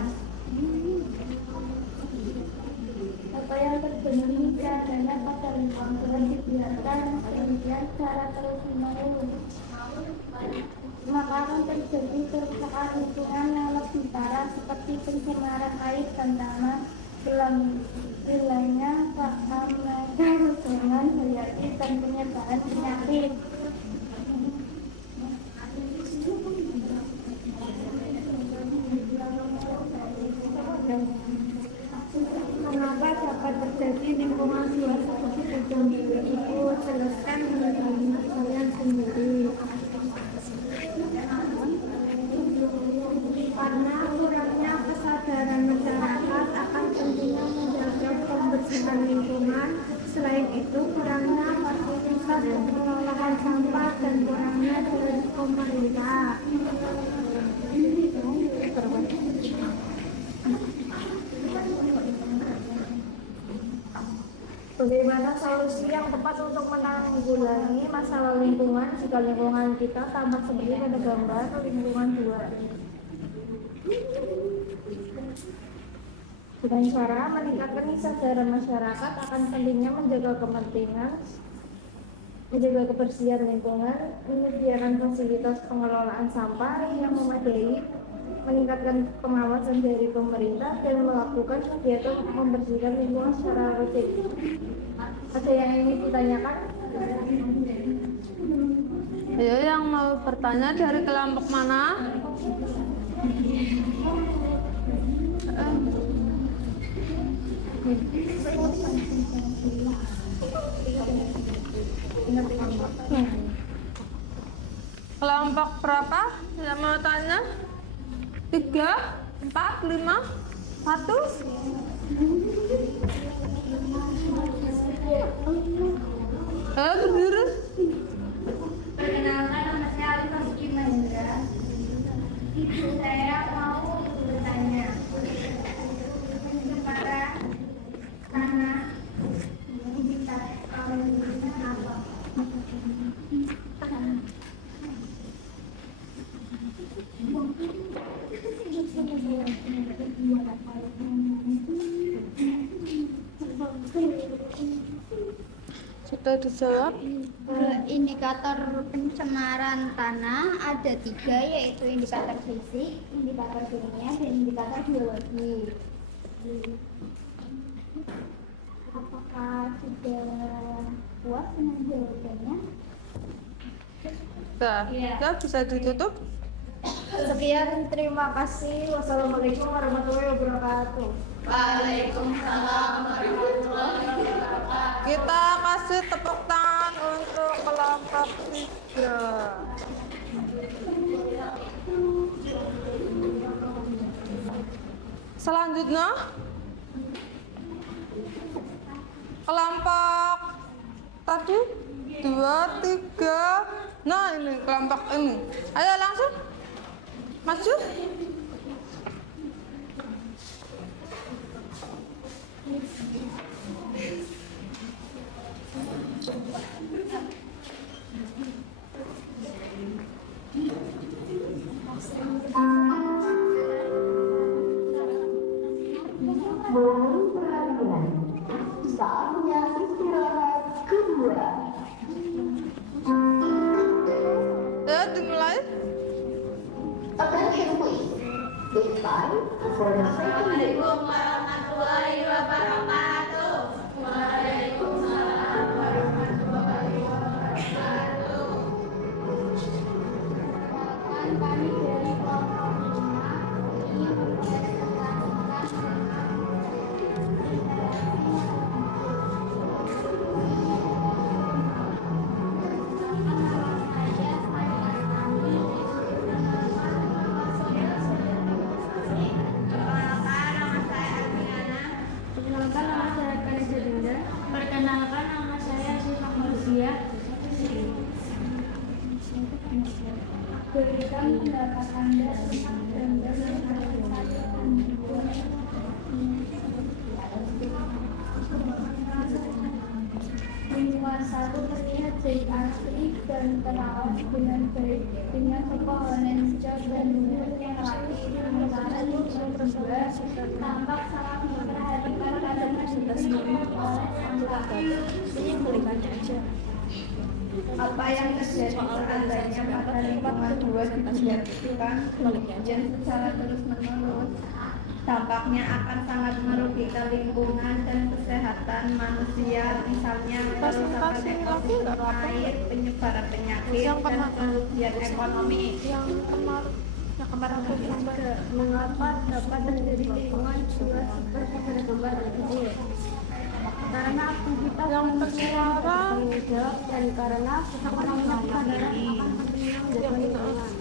Apa yang terjadi karena pada lingkungan dibiarkan kemudian secara terus menerus, maka akan terjadi kerusakan lingkungan yang lebih parah seperti pencemaran air dan tanah, wilayahnya akan kerusakan hayati dan penyebaran penyakit. Kenapa dapat terjadi lingkungan luas seperti itu? Jelaskan mengenai kalian sendiri. Karena kurangnya kesadaran masyarakat akan pentingnya menjaga kebersihan lingkungan. Selain itu, kurangnya fasilitas pengelolaan solusi yang tepat untuk menanggulangi masalah lingkungan jika lingkungan kita tampak seperti pada gambar lingkungan 2. Dengan cara meningkatkan kesadaran masyarakat akan pentingnya menjaga kebersihan lingkungan, menyediakan fasilitas pengelolaan sampah yang memadai, meningkatkan pengawasan dari pemerintah, dan melakukan kegiatan membersihkan lingkungan secara rutin. Ada yang ingin ditanyakan? Ayo yang mau bertanya dari kelompok mana? Kelompok berapa yang mau tanya? 3, 4, 5, 1. Berdiri. Perkenalkan, nama saya Alif Basuki Mahendra. Ibu saya mau bertanya kepada tanah kita apa? Sudah dijawab. Indikator pencemaran tanah ada 3, yaitu indikator fisik, indikator kimia, dan indikator biologi. Apakah sudah puas dengan jawabannya? Ya, bisa ditutup. Sekian, terima kasih. Wassalamualaikum warahmatullahi wabarakatuh. Kita kasih tepuk tangan untuk kelompok 3. Selanjutnya kelompok tadi 2, 3. Nah, ini kelompok ini. Ayo langsung maju. Saatnya istirahat kedua. Ya, dimulai. Attention please. It's time for the second day. warahmatullahi wabarakatuh. Waalaikumsalam warahmatullahi wabarakatuh. Kami dari kelompok 5 ingin mempresentasikan Perkenalkan, nama saya Syifa Fauzia. Berikan pendapat Anda tentang gambar yang ada lingkungan 1 terlihat jadi asli dan terawat dengan baik dengan pepohonan hijau dan rumput yang rapi. Sementara lingkungan 2 tampak sangat memperhatikan pada oleh apa yang terjadi seandainya pada lingkungan 2 dilakukan dan secara terus-menerus, dampaknya akan sangat merugikan lingkungan dan kesehatan manusia, misalnya kerusakan ekosistem air, penyebaran penyakit, dan kerugian ekonomi. Mengapa dapat terjadi lingkungan 2 seperti pada gambar tersebut? Karena aktivitas Yang manusia terlarang. hijau dan karena penanganan kesadaran akan pentingnya menjaga lingkungan.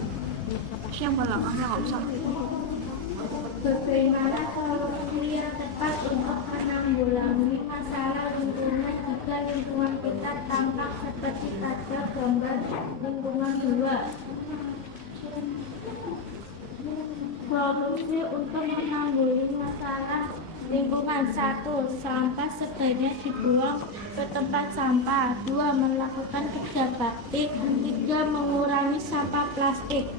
Bagaimana solusi yang tepat untuk menanggulangi masalah lingkungan jika lingkungan kita tampak seperti pada gambar lingkungan 2? Solusi solusi untuk menanggulangi masalah lingkungan. 1. Sampah sebaiknya dibuang ke tempat sampah. 2. Melakukan kerja bakti. 3. Mengurangi sampah plastik.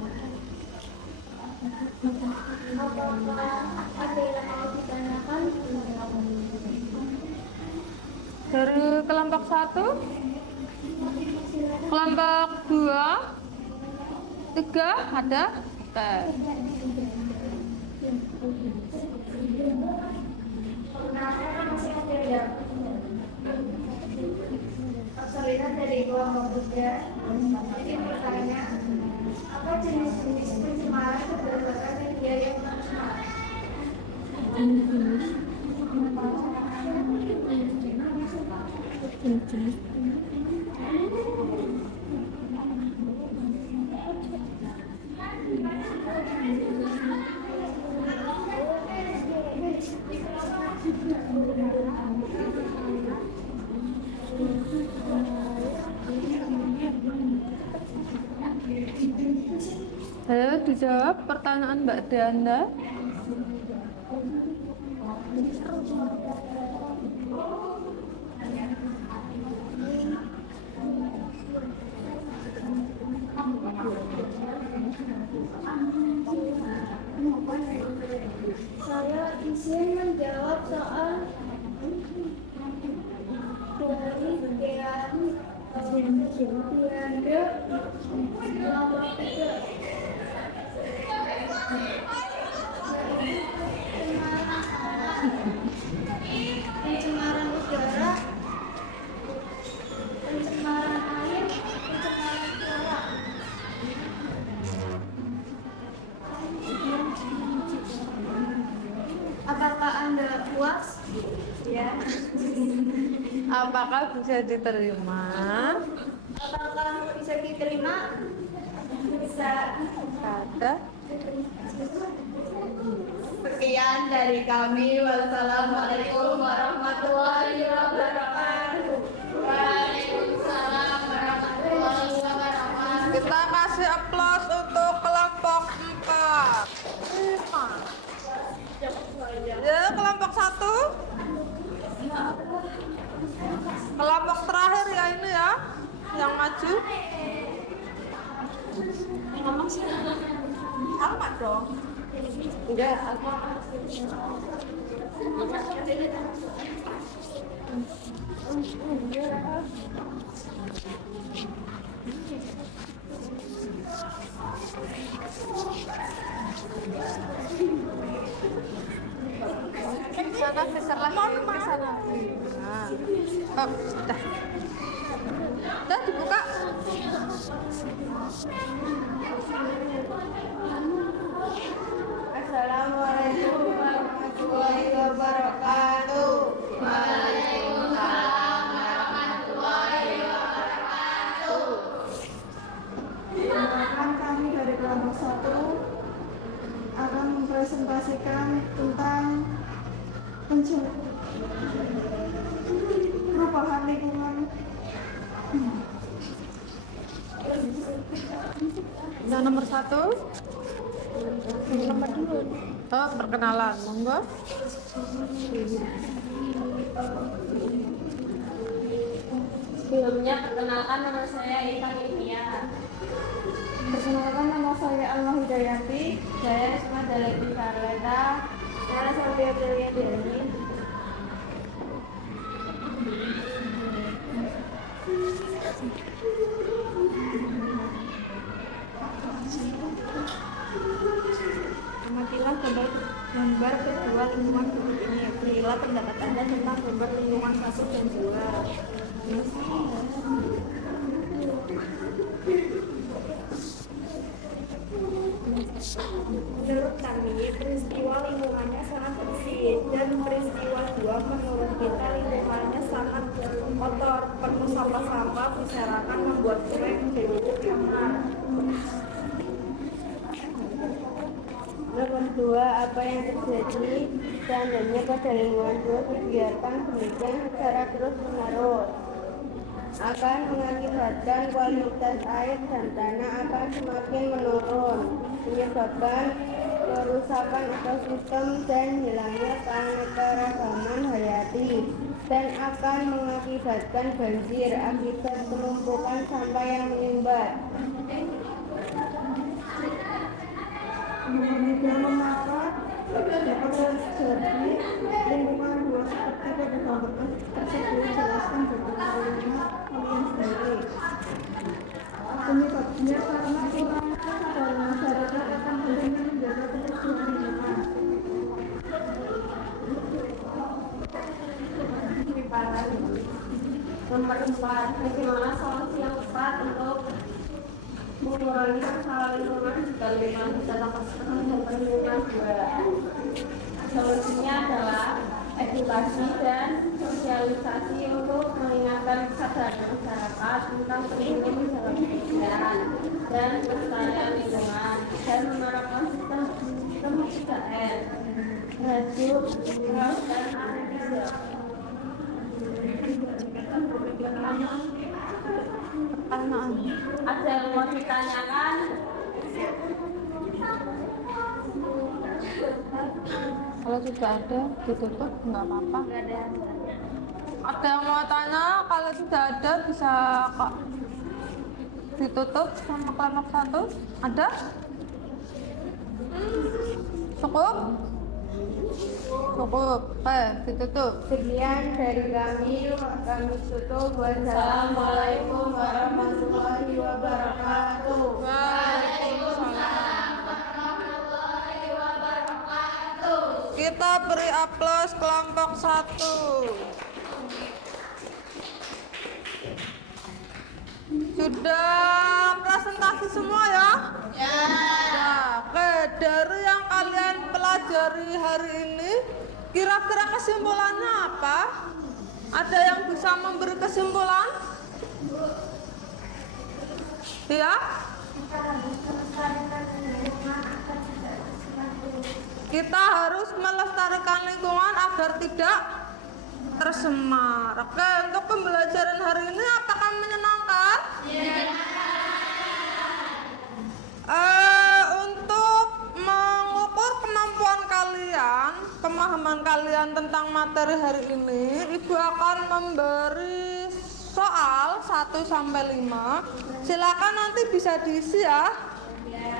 Apakah ada yang mau ditanyakan? Dari kelompok 1, kelompok 2, 3 ada? Oke. Absolina dari kelompok 3. Jadi pertanyaan, apa jenis-jenis pencemaran berdasarkan media yang tercemar? Ayo dijawab pertanyaan Mbak Danda. Saya izin menjawab soal dari Tianda kelompok 3. Pencemaran udara, pencemaran air, pencemaran suara. Apakah Anda puas? Ya. Apakah bisa diterima? Apakah bisa diterima? Bisa. Ada. Sekian dari kami. Wassalamualaikum warahmatullahi wabarakatuh. Waalaikumsalam warahmatullahi wabarakatuh. Kita kasih aplaus untuk kelompok 4. Ya, kelompok 1. Kelompok terakhir ya ini ya, yang maju. Ngomong sih. Sama dong. Enggak, Di sana lagi, di sana. Nah. Oh, dah. Dah dibuka. Assalamualaikum warahmatullahi wabarakatuh. Waalaikumsalam warahmatullahi wabarakatuh. Perkenalkan, kami dari kelompok 1 akan mempresentasikan tentang perubahan lingkungan. Yang nomor 1. Nomor 2. Oh, perkenalan, monggo. Sebelumnya perkenalkan nama saya Ivan India. Perkenalkan, nama saya Alma Hidayati. Saya Risma Daleki Sarleta. Saya Sofia Delia Deni. Amatilah gambar kedua lingkungan berikut ini. Berilah pendapat Anda tentang gambar lingkungan 1 dan 2. Menurut kami, peristiwa lingkungannya sangat bersih dan peristiwa 2 menurut kita lingkungannya sangat kotor, penuh sampah-sampah, berserakan, membuat sungai menjadi tercemar. Nomor 2, apa yang terjadi seandainya pada lingkungan 2 dibiarkan demikian secara terus-menerus akan mengakibatkan kualitas air dan tanah akan semakin menurun, menyebabkan kerusakan ekosistem dan hilangnya keanekaragaman hayati, dan akan mengakibatkan banjir akibat penumpukan sampah yang menyumbat. Kemudian memakat dapat terjadi lingkungan luas seperti pada gambar tersebut. Jelaskan bagaimana kalian sendiri. Penyebabnya karena kurangnya kesadaran masyarakat akan pentingnya menjaga kebersihan lingkungan. Nomor 4, bagaimana solusi yang tepat untuk mengurangi masalah lingkungan jika lingkungan bisa tanpa sekarang dan perlindungan 2. Solusinya adalah edukasi dan sosialisasi untuk mengingatkan kesadaran masyarakat tentang pentingnya menjaga kebersihan dan kelestarian lingkungan, dan menerapkan sistem 3R, reduce, reuse, dan recycle. Ada yang mau ditanyakan? Kalau tidak ada, ditutup nggak apa-apa. Ada yang mau tanya? Kalau tidak ada, bisa kok ditutup sama kelompok 1. Ada? Cukup? Cukup. Oke, ditutup. Sekian dari kami tutup. Wassalamualaikum warahmatullahi wabarakatuh. Waalaikumsalam. Kita beri aplaus kelompok 1. Sudah presentasi semua ya? Ya. Oke, dari yang kalian pelajari hari ini, kira-kira kesimpulannya apa? Ada yang bisa memberi kesimpulan? Ya? Kita harus melestarikan lingkungan agar tidak tercemar. Oke, untuk pembelajaran hari ini apakah menyenangkan? Untuk mengukur kemampuan kalian, pemahaman kalian tentang materi hari ini, Ibu akan memberi soal 1 sampai 5. Silakan nanti bisa diisi ya.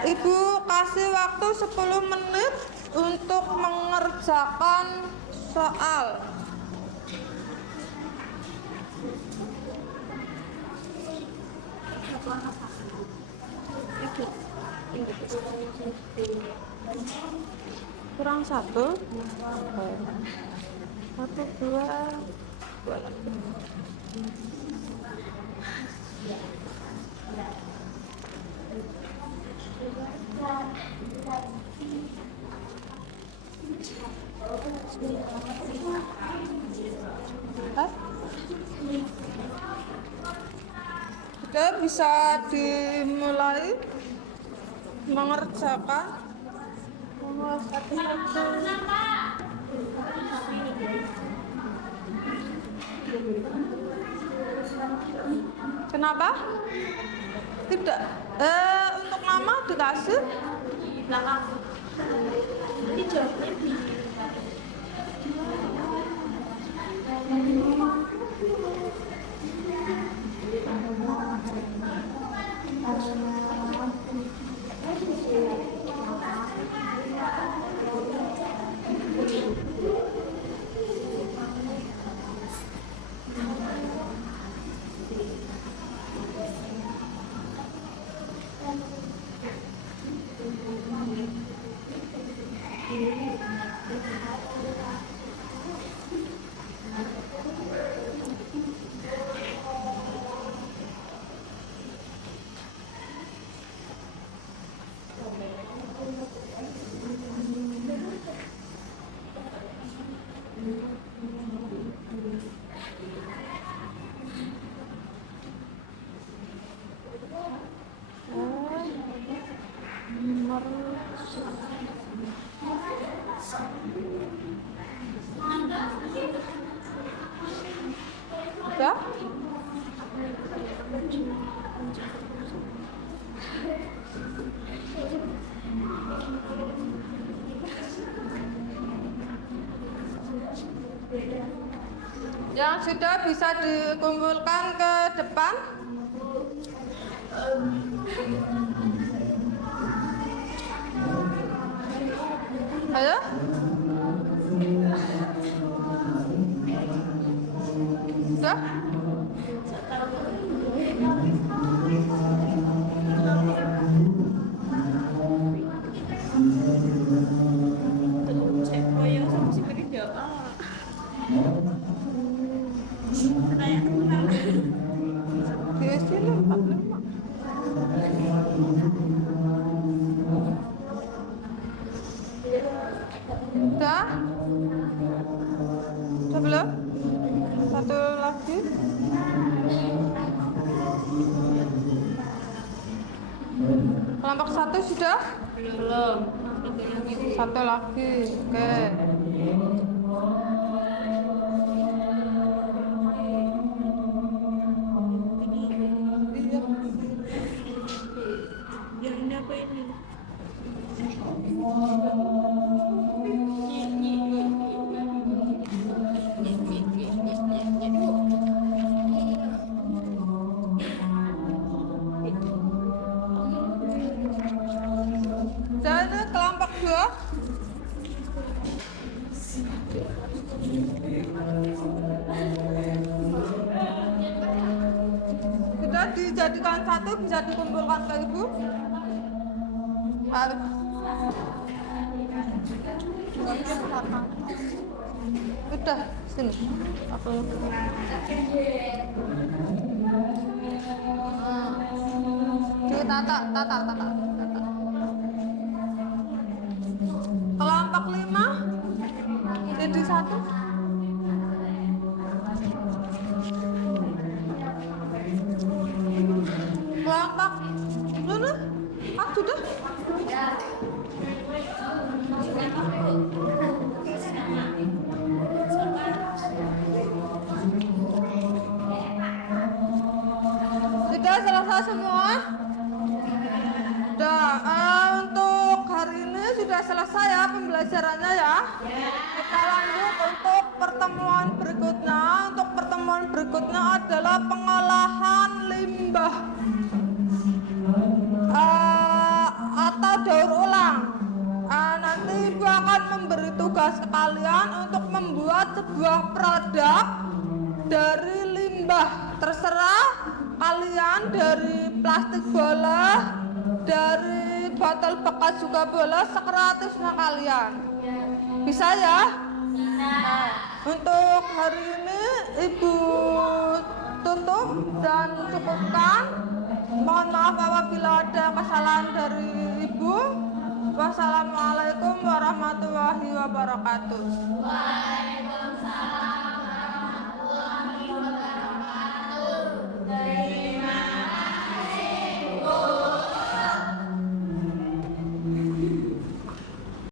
Ibu kasih waktu 10 menit untuk mengerjakan soal. Kurang 1. 1, 2, 2 lagi. Oke, bisa dimulai mengerjakan. Kenapa? Tidak. Untuk nama dikasih? Ini jawabnya di Udah? Yang sudah bisa dikumpulkan ke depan. Ayo. Sudah? Di sini 45. Udah? Udah belum? Satu lagi. Kelompok 1 sudah? Belum. Satu lagi. Oke. Iya. Yang ini apa ini? Dan ini kelompok 2. Sudah dijadikan satu, bisa dikumpulkan ke ibu. Harus. Sudah, sini. Aku tata. Kelompok 5 jadi 1. Kelompok mana? Sudah. Sudah selesai semua? Sudah. Untuk hari ini sudah selesai ya pembelajarannya ya. Kita lanjut untuk pertemuan berikutnya. Untuk pertemuan berikutnya adalah pengolahan limbah atau daur ulang. Nanti ibu akan memberi tugas ke kalian untuk membuat sebuah produk dari limbah. Terserah kalian, dari plastik boleh, dari botol bekas juga boleh, sekreatifnya kalian. Bisa ya? Nah, untuk hari ini ibu tutup dan cukupkan. Mohon maaf apabila ada kesalahan dari ibu. Wassalamualaikum warahmatullahi wabarakatuh. Waalaikumsalam.